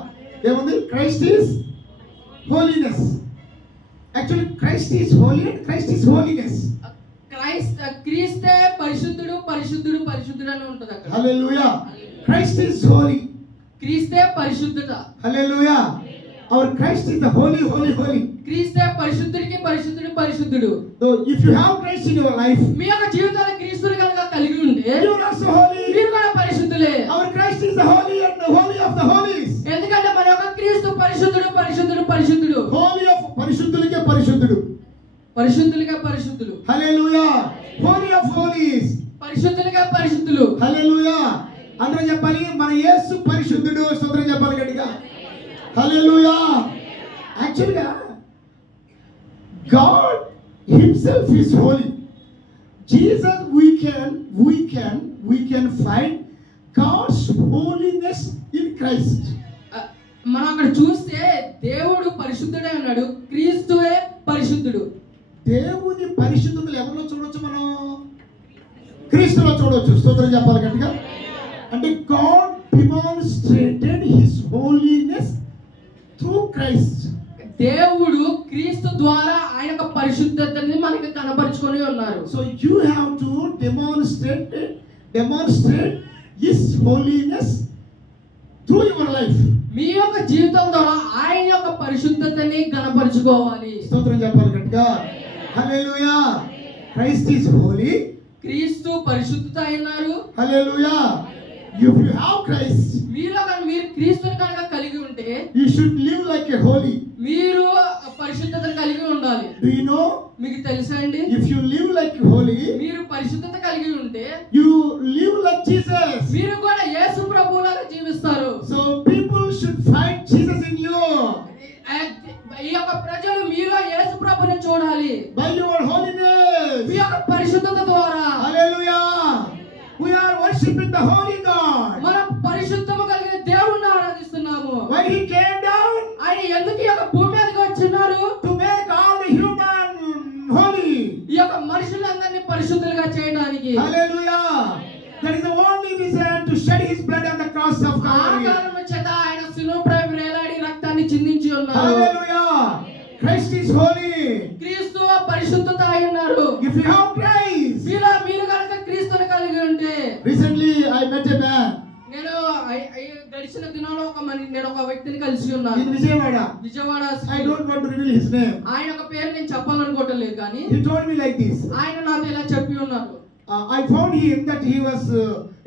ఏముంది? Christ is holiness. Actually Christ is holy and Christ is holiness. క్రీస్తే పరిశుద్ధుడు పరిశుద్ధుడు పరిశుద్ధుడు అని ఉంటది అక్కడ. హల్లెలూయా. Christ is holy. క్రీస్తే పరిశుద్ధత. హల్లెలూయా. Our Christ is the holy, holy, holy. క్రీస్తే పరిశుద్ధుడికి పరిశుద్ధుడు పరిశుద్ధుడు. So if you have Christ in your life, మీ యొక్క జీవితాన్ని క్రీస్తుని కనుక కలిగి ఉంటే you are also holy. మీరు కూడా పరిశుద్ధులే. Our Christ is the holy and the holy of the holies. ఎందుకంటే మన యొక్క క్రీస్తు పరిశుద్ధుడు పరిశుద్ధుడు పరిశుద్ధుడు. Holy of పరిశుద్ధులకే పరిశుద్ధుడు. పరిశుద్ధులుగా పరిశుద్ధులు. హల్లెలూయా. Holy of holies. పరిశుద్ధులుగా పరిశుద్ధులు. హల్లెలూయా. అందరూ చెప్పాలి, మన యేసు పరిశుద్ధుడు. స్తోత్రం చెప్పాలి గట్టిగా. హల్లెలూయా. యాక్చువల్గా God himself is holy. Jesus, we can find God's holiness in Christ. మనం అక్కడ చూస్తే దేవుడు పరిశుద్ధుడే ఉన్నాడు, క్రీస్తువే పరిశుద్ధుడు. దేవుని పరిశుద్ధతలు ఎవరిలో చూడొచ్చు? మనం క్రీస్తులో చూడొచ్చు. స్తోత్రం చెప్పాలి గట్టిగా. అంటే God demonstrated his holiness through Christ. దేవుడు క్రీస్తు ద్వారా ఆయన యొక్క పరిశుద్ధతని మనకి కనబరుచుకొని ఉన్నారు. So you have to demonstrate his holiness through your life. మీ యొక్క జీవితం ద్వారా ఆయన యొక్క పరిశుద్ధతని కనబరుచుకోవాలి. స్తోత్రం చెప్పాలి గట్టిగా. Hallelujah. Christ is holy. క్రీస్తు పరిశుద్ధత అయినారు. Hallelujah. If you have Christ, మీరు క్రీస్తుని కనుక కలిగి ఉంటే you should live like a holy. మీరు పరిశుద్ధతను కలిగి ఉండాలి. Do you know? మీకు తెలుసా అండి? If you live like holy, మీరు పరిశుద్ధత కలిగి ఉంటే you live like Jesus. మీరు కూడా యేసు ప్రభువులాగా జీవిస్తారు. So people should find Jesus in you. ఈ యొక్క ప్రజలు మీలో యేసు ప్రభువుని చూడాలి. By your holiness. మీ యొక్క పరిశుద్ధత ద్వారా. Hallelujah. We are worshiping the holy God. మనం పరిశుద్ధము కలిగిన దేవుణ్ణి ఆరాధిస్తున్నాము. When he came down, ఆయన ఎందుకు ఈ యొక్క భూమి మీదకి వచ్చినారు? to make all the human holy. ఈ యొక్క మనుషులందరినీ పరిశుద్ధులుగా చేయడానికి. Hallelujah. That is the only reason to shed his blood on the cross of ఆ Calvary. కారణం చేత ఆయన శిలువపై వేలాడి రక్తాన్ని చిందించి ఉన్నారు. Hallelujah. Christ is holy. క్రీస్తు పరిశుద్ధత అయి ఉన్నారు. If you have Christ. మీరు కనుక క్రీస్తుని కలిగి ఉంటే. Recently I met a man. నేను గడిచిన దినాల్లో నేను ఒక వ్యక్తిని కలిసి ఉన్నాను. In Vijayawada. Vijayawada. I don't want to reveal his name. ఆయన యొక్క పేరు నేను చెప్పాలనుకోవటం లేదు కానీ He told me like this. ఆయన నాతో ఇలా చెప్పి ఉన్నారు. I found him that he was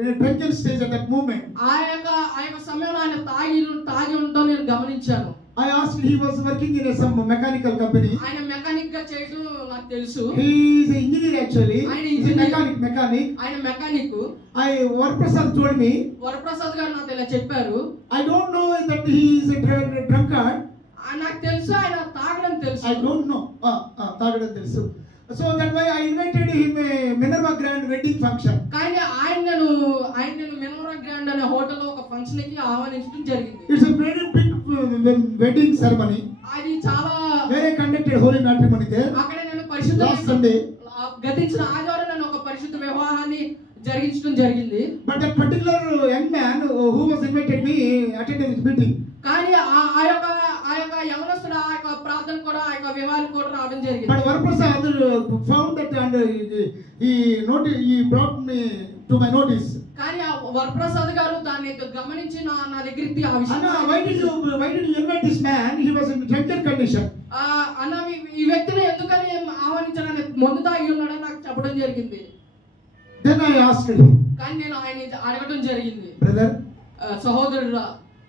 in a drunken stage at that moment. ఆ యొక్క సమయంలో ఆయన తాగి ఉండటం నేను గమనించాను. I asked, he was working in some mechanical company. ఆయన మెకానిక్ గా చేయడం నాకు తెలుసు. He is an engineer actually. He is a mechanic. ఆయన mechanic. Varaprasad told me. Varaprasad గారు నాతో ఇలా చెప్పారు. I don't know that he is a drunkard. నాకు తెలుసు ఆయన తాగడం తెలుసు. I don't know. తాగడం తెలుసు. So that way I invited him a Minerva Grand wedding function. కానీ ఆయన మినోరా గ్రాండ్ అనే హోటల్లో ఒక ఫంక్షన్ కి ఆహ్వానించడం జరిగింది. It's a very big wedding ceremony. అది చాలా Where I conducted holy matrimony there. అక్కడ నేను పరిశుద్ధ Last Sunday. గతించిన ఆదివారం నేను ఒక పరిశుద్ధ వివాహాన్ని జరిగించడం జరిగింది. But that particular young man who was invited me attended his meeting. కానీ ఆ యొక్క యవనస్తుడు ఆ యొక్క ప్రార్థన కూడా ఆ యొక్క వివాహానికి కూడా రావడం జరిగింది. But Varaprasad found that and he brought me to my notice. కానీ ఆ వరప్రసాద్ గారు దాన్ని గమనించి నా దగ్గరికి ఆ విషయం Anna, why did you invite this man? He was in drunken condition. అన్న ఈ వ్యక్తిని ఎందుకని ఆహ్వానించాలని మందు తాగి ఉన్నాడని నాకు చెప్పడం జరిగింది. Then I asked him. కానీ నేను ఆయన అడగడం జరిగింది. Brother, సహోదరుడా,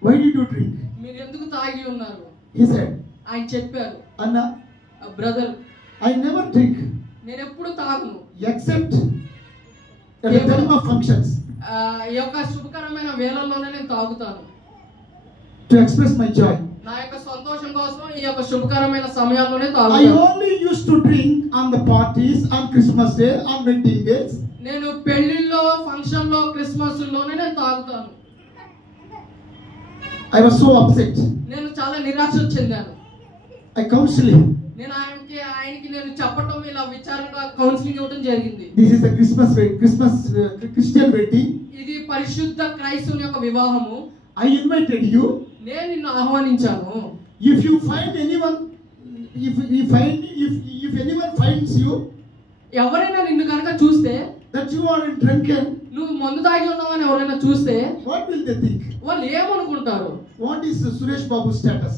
why did you drink? మీరు ఎందుకు తాగి ఉన్నారు? He said, ఆయన చెప్పారు, Anna, brother, I never drink నేను ఎప్పుడు తాగను except at the time of functions. ఈ యొక్క శుభకరమైన వేళల్లోనే నేను తాగుతాను. To express my joy. నా యొక్క సంతోషం కోసం ఈ యొక్క శుభకరమైన సమయాల్లోనే I తాగుతాను. only used to drink on the parties, on Christmas Day, on wedding days. నేను పెళ్లిల్లో, ఫంక్షన్లో, క్రిస్మస్ లోనే నేను తాగుతాను. I was so upset. నేను చాలా నిరాశ చెందాను. I counseled him. నేను ఆయనకి నేను చెప్పటం ఇలా విచారంగా కౌన్సిలింగ్ ఇవ్వడం జరిగింది. This is the Christmas Christian wedding. ఇది పరిశుద్ధ క్రైస్తవుని యొక్క వివాహము. I invited you. నేను నిన్ను ఆహ్వానించాను. If you find anyone, if anyone finds you, ఎవరైనా నిన్ను కనుక చూస్తే, that you are drunken, నువ్వు మందు తాగి ఉన్నావని ఎవరైనా చూస్తే, what will they think? వాళ్ళు ఏమనుకుంటారు? What is Suresh Babu's status?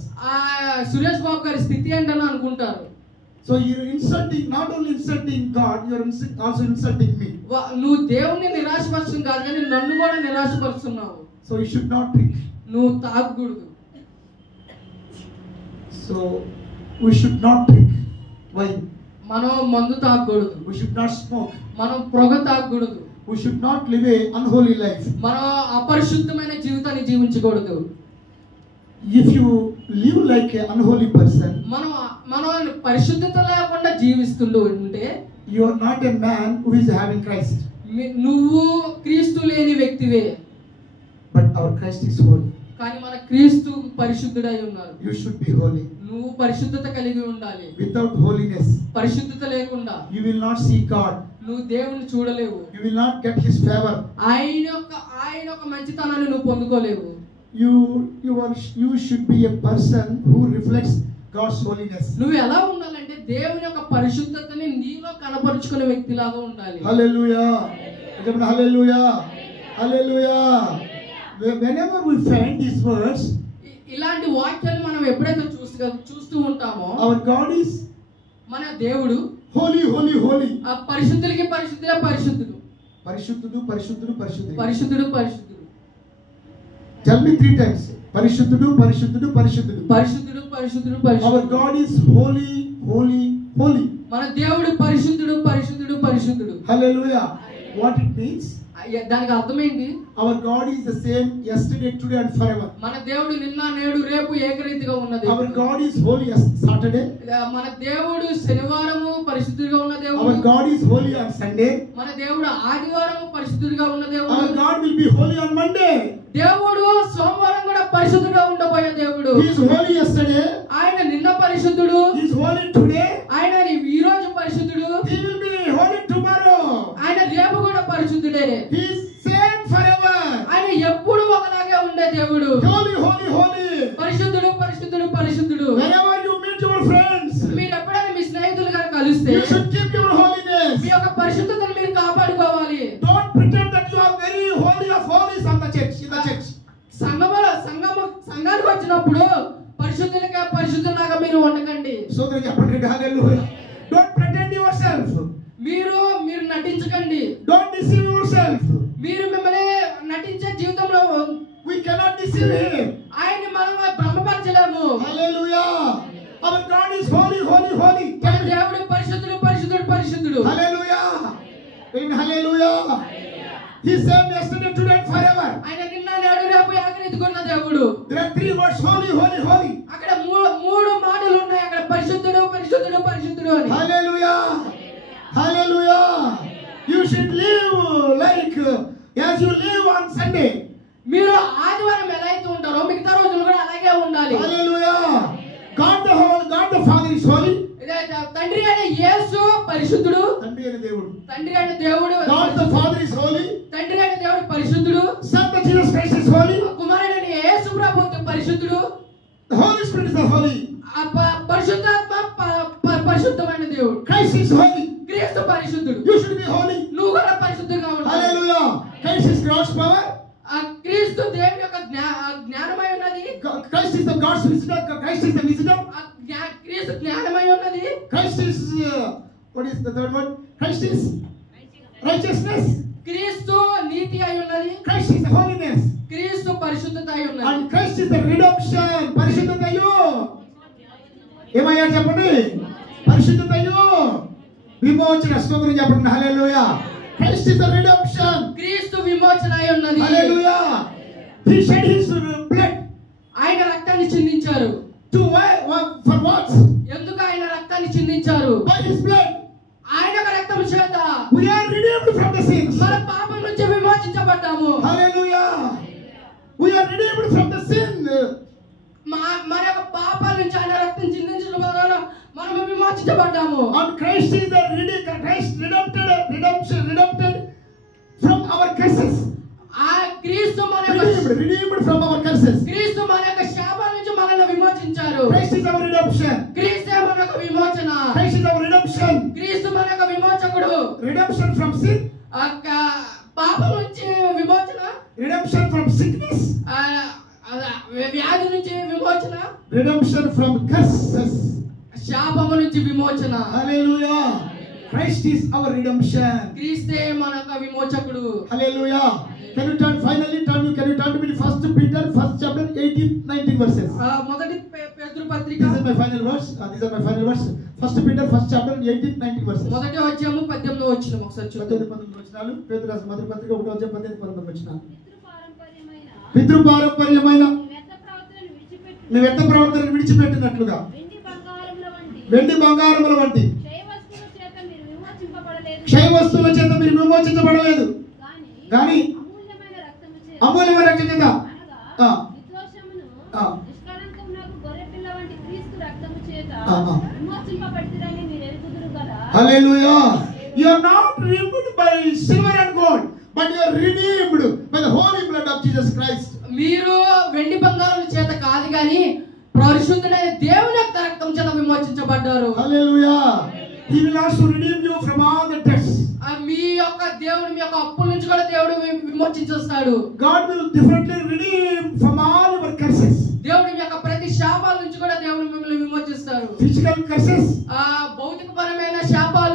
Suresh Babu గారి స్థితి ఏంటని అనుకుంటారు. So you're insulting, not only insulting God, you're also insulting me. నువ్వు దేవుణ్ణి నిరాశపరచడం కాదు కానీ నన్ను కూడా నిరాశపరుస్తున్నావు. So you should not drink. నువ్వు తాగకూడదు. So we should not drink wine. మనం మందు తాగకూడదు. We should not smoke. మనం పొగ తాగకూడదు. We should not live a unholy life. మనం అపరిశుద్ధమైన జీవితాన్ని జీవించకూడదు. If you live like an unholy person, మనం పరిశుద్ధత లేకుండా జీవిస్తుంటూ ఉంటే, you are not a man who is having Christ. నువ్వు క్రీస్తు లేని వ్యక్తివే. But our Christ is holy. కానీ మన క్రీస్తు పరిశుద్ధుడై ఉన్నారు. You should be holy. నువ్వు పరిశుద్ధత కలిగి ఉండాలి. Without holiness, పరిశుద్ధత లేకుండా you will not see God. నువ్వు దేవుని చూడలేవు. You will not get His favor. ఆయన యొక్క మంచితనాన్ని నువ్వు పొందుకోలేవు. You should be a person who reflects God's holiness. నువ్వు ఎలా ఉండాలంటే దేవుని యొక్క పరిశుద్ధతని నీలో కనపరుచుకునే వ్యక్తిలాగా ఉండాలి. Hallelujah. Hallelujah. Hallelujah. Whenever we find these words, ఇలాంటి వాక్యాలు మనం ఎప్పుడైతే చూస్తూ ఉంటామో, our God is, మన దేవుడు holy, holy, holy. ఆ పరిశుద్ధులకి పరిశుద్ధులే పరిశుద్ధుడు. పరిశుద్ధుడు, పరిశుద్ధుడు, పరిశుద్ధుడు. పరిశుద్ధుడు పరిశుద్ధుడు. Tell me 3 times. పరిశుద్ధుడు, పరిశుద్ధుడు, పరిశుద్ధుడు. పరిశుద్ధుడు పరిశుద్ధుడు Our పరిశుద్ధుడు. God is holy, holy, holy. మన దేవుడు పరిశుద్ధుడు పరిశుద్ధుడు పరిశుద్ధుడు. Hallelujah. What it means? దానికి అర్థం ఏంటి? Our God is the same yesterday, today and forever. మన దేవుడు నిన్న నేడు రేపు ఏకరీతిగా ఉన్నది. Our God is holy as Saturday. మన దేవుడు శనివారము పరిశుద్ధుడిగా ఉన్న దేవుడు. Our God is holy on Sunday. మన దేవుడు ఆదివారము పరిశుద్ధుడిగా ఉన్న దేవుడు. Our God will be holy on Monday. దేవుడు సోమవారం కూడా పరిశుద్ధుడిగా ఉండబోయే దేవుడు. He is holy yesterday. ఆయన నిన్న పరిశుద్ధుడు. He is holy today. ఆయన ఈ రోజు పరిశుద్ధుడు. He will be holy tomorrow. ఆయన రేపు కూడా పరిశుద్ధుడే. He is same forever. ఆయన ఎప్పుడు ఒకలాగే ఉండే దేవుడు. Holy, holy, holy. పరిశుద్ధుడు పరిశుద్ధుడు పరిశుద్ధుడు. Whenever you meet your friends, మీరు ఎప్పుడైనా మీ స్నేహితులు గారు కలిస్తే you should keep your holiness. మీ యొక్క పరిశుద్ధతను మీరు కాపాడుకోవాలి. Don't pretend that you are very holy of holies on the church, in the church. సంఘానికి వచ్చినప్పుడు పరిశుద్ధులుగా పరిశుద్ధులాగా మీరు ఉండకండి. So that hallelujah. Don't pretend yourself. మీరు నటించకండి. Don't deceive yourself. మీరు మిమ్మల్ని నటించే జీవితంలో We cannot deceive him. ఆయన్ని మనం భ్రమపరచలేము. Hallelujah. Our God is holy, holy, holy. మన దేవుడు పరిశుద్ధుడు పరిశుద్ధుడు పరిశుద్ధుడు. Hallelujah. In hallelujah. He same yesterday, today and forever. ఆయన నిన్న నేడు రేపు ఏకరీతిగా ఉన్న దేవుడు. There are 3 words: holy, holy, holy. అక్కడ మూడు మాటలు ఉన్నాయి. అక్కడ పరిశుద్ధుడు పరిశుద్ధుడు పరిశుద్ధుడు అని. Hallelujah. Hallelujah. You should live like as you live on Sunday. మీరు ఆదివారం ఎలా అయితే ఉంటారో మిగతా రోజులు కూడా అలాగే ఉండాలి. Hallelujah. God the Father is holy. తండ్రి అయిన యేసు పరిశుద్ధుడు. తండ్రి అయిన దేవుడు. తండ్రి అయిన దేవుడు. God the Father is holy. తండ్రి అయిన దేవుడు పరిశుద్ధుడు. Son of Jesus Christ is holy. కుమారుడైన యేసు ప్రభువు పరిశుద్ధుడు. The Holy Spirit is the holy. పరిశుద్ధాత్మ పరిశుద్ధమైన దేవుడు. Christ is holy. క్రీస్తు పరిశుద్ధుడు. You should be holy. నువ్వు కూడా పరిశుద్ధంగా ఉండాలి. Hallelujah. Christ is God's power. క్రీస్తు దేవుని యొక్క జ్ఞానమై ఉన్నది. Christ is the God's wisdom. Christ is the wisdom. క్రీస్తు జ్ఞానమై ఉన్నది. Christ is what is the third one? Christ is righteousness. క్రీస్తు నీతి అయి ఉన్నది. Christ is the holiness. క్రీస్తు పరిశుద్ధత అయి ఉన్నది. And Christ is the redemption. పరిశుద్ధతయు. ఏమయ్యా చెప్పండి? పరిశుద్ధతయు. విమోచన స్తోత్రం చెప్పండి. హల్లెలూయా. Christ is the redemption. క్రీస్తు విమోచన అయి ఉన్నది. Hallelujah. He shed his blood. ఆయన రక్తాన్ని చిందించారు. To for what? ఎందుకు ఆయన రక్తాన్ని చిందించారు? By his blood. ఆయన యొక్క రక్తం చేత We are redeemed from the sins. మన పాపం నుంచి విమోచించబడ్డాము. Hallelujah. We are redeemed from the sin. మన యొక్క పాపాల నుంచి ఆయన రక్తం చిందించడం ద్వారా మనము విమోచించబడ్డాము. And Christ is the Christ redempted from our curses. ఆ క్రీస్తు మన Redeemed from our curses. క్రీస్తు మన యొక్క శాపాల నుంచి మనల్ని విమోచించారు. Christ is our redemption. క్రీస్తే మన యొక్క విమోచన. Christ is our redemption. క్రీస్తు మన యొక్క విమోచకుడు. Redemption from sin. పాపం నుంచి విమోచన. Redemption from sickness. వ్యాధి నుంచి విమోచన. Redemption from curses. శాపము నుంచి విమోచన. Hallelujah. Christ is our redemption. క్రీస్తే మన యొక్క విమోచకుడు. Hallelujah. Can you turn to me First Peter, first chapter, 18-19 verses. మొదటి పేతురు పత్రిక. These are my final words. First Peter, first chapter, 18-19 verses. మొదటి అధ్యాయము 18వ వచనం ఒకసారి చూద్దాం. 18-19 వచనాలు. పేతురు రాసిన మొదటి పత్రిక 1వ అధ్యాయం 18-19 వచనాలు. పితృపారంపర్యమైన మీ వ్యర్థ ప్రవర్తనను విడిచిపెట్టినట్లుగా వెండి బంగారముల వంటి క్షయ వస్తువుల చేత మీరు విమోచించబడలేదు కానీ అమూల్యమైన రక్తం చేత Hallelujah. You are not redeemed by silver and gold, but you are redeemed by the holy blood of Jesus Christ. మీరు వెండి బంగారం చేత కాదు కానీ పరిశుద్ధుడైన దేవుని యొక్క రక్తం చేత విమోచించబడ్డారు. Hallelujah. He will also redeem you from all the debts. మీ యొక్క దేవుడు మీ యొక్క అప్పుల నుంచి కూడా దేవుడు విమోచించేస్తాడు. God will definitely redeem from all your curses. దేవుడు మీ యొక్క శాపాల నుంచి కూడా దేవుడు మిమ్మల్ని విమోచిస్తారు. Physical curses, భౌతికపరమైన శాపాలు,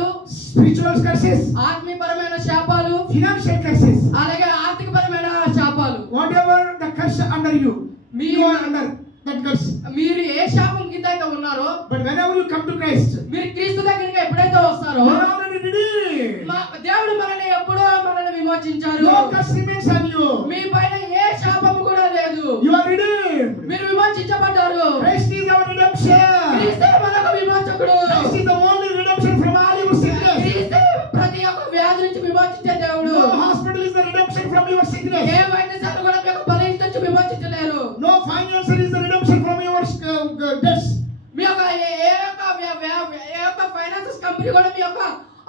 curses, ఆత్మీయపరమైన శాపాలు, financial curses, అలాగే ఆర్థికపరమైన శాపాలు, whatever the curse under you, me- you are under that curse. మీరు ఏ శాపం కింద అయితే ఉన్నారో, But whenever you come to Christ, మీరు క్రీస్తు దగ్గరికి ఎప్పుడైతే వస్తారో, you are already redeemed. దేవుడు మనల్ని ఎప్పుడో మనల్ని విమోచించారు. No curse remains on you. మీ పైన ఏ శాపం కూడా లేదు. You are redeemed. మీరు విమోచించబడ్డారు. Christ is our redemption. క్రీస్తే మనకు విమోచకుడు. Christ is the only redemption from all your sickness. క్రీస్తే ప్రతి ఒక్క వ్యాధి నుంచి విమోచించే దేవుడు. No hospital is the redemption from your sickness. ఏ వైద్యశాల కూడా మీ యొక్క బలహీనత నుంచి విమోచించలేరు. No financer is the redemption from your debts. మీ యొక్క ఏ యొక్క ఫైనాన్సెస్ కంపెనీ కూడా మీ యొక్క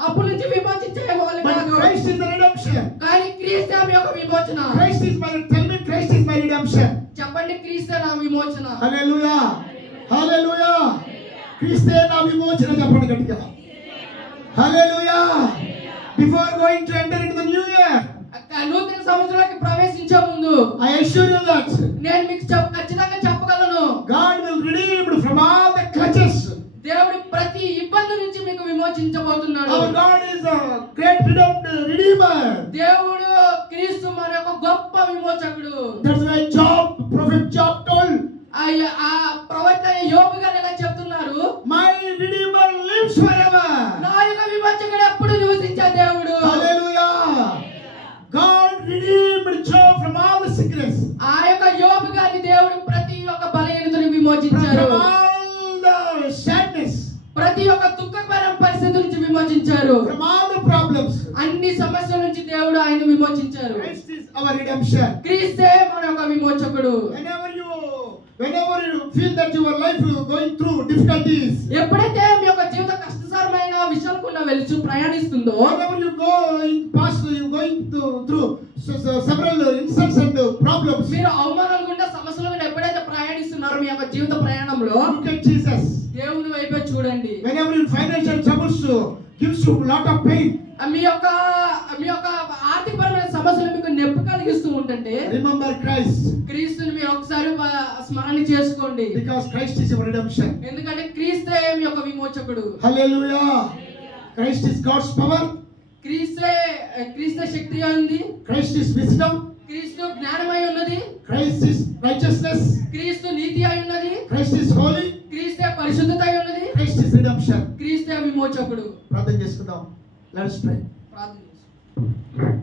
అప్పుల నుంచి విమోచించే వాళ్ళు But కాదు. Christ is the redemption. కానీ క్రీస్తే మీ యొక్క విమోచన. Christ is my, tell me, Christ is my redemption. చెప్పండి, క్రీస్తే నా విమోచన. Hallelujah. Hallelujah. Christe na vimochana cheppandi gattiga. Hallelujah. Before going to enter into the new year, నూతన సంవత్సరానికి ప్రవేశించే ముందు I assure you that నేను మీకు ఖచ్చితంగా చెప్పగలను, God will redeem you from all the clutches. దేవుడు ప్రతి ఇబ్బంది నుంచి మీకు విమోచించబోతున్నాడు. Our God is a great redeemer. దేవుడు క్రీస్తు మన యొక్క గొప్ప విమోచకుడు. That's why prophet Job told, ఆ ప్రవక్త యోబు గారు ఇలా చెప్తున్నారు, my redeemer lives forever. నా యొక్క విమోచకుడు ఎప్పుడు నివసించే దేవుడు. Hallelujah. God redeemed Job from all the sickness, ఆ యొక్క యోబు గారిని దేవుడు ప్రతి ఒక్క బలహీనతను విమోచించారు. from all the sadness, ప్రతి ఒక్క దుఃఖకరమైన పరిస్థితి నుంచి విమోచించారు. from all the problems. అన్ని సమస్యల నుంచి దేవుడు ఆయన విమోచించారు. Christ is our redemption. క్రీస్తే మన యొక్క విమోచకుడు. Whenever you feel that your life is going through difficulties, ఎప్పుడైతే మీ యొక్క జీవిత కష్టతరమైన విషయాలు కూడా వెళ్తూ ప్రయాణిస్తుందో, whenever you go in past, you going through several insults and problems, మీరు అవమానాలు గుండా సమస్యలు గుండా ఎప్పుడైతే ప్రయాణిస్తున్నారో మీ యొక్క జీవిత ప్రయాణంలో, look at Jesus. దేవుని వైపే చూడండి. Whenever in financial troubles gives you a lot of pain, మీ యొక్క ఆర్థికపరమైన సమస్యలు మీకు నొప్పి కలిగిస్తూ ఉంటుంటే, remember Christ, క్రీస్తుని మీరు ఒకసారి స్మరణ చేసుకోండి. because Christ is your redemption. ఎందుకంటే క్రీస్తే మీ యొక్క విమోచకుడు. Hallelujah. Christ is God's power. క్రీస్తే శక్తి ఉంది. Christ is wisdom. క్రీస్తు జ్ఞానమై ఉన్నది. Christ is righteousness. క్రీస్తు నీతి అయి ఉన్నది. Christ is holy. క్రీస్తే పరిశుద్ధత అయి ఉన్నది. Christ is redemption. క్రీస్తే విమోచకుడు. ప్రార్థన చేసుకుందాం. Let's pray. ప్రార్థన చేసుకుందాం.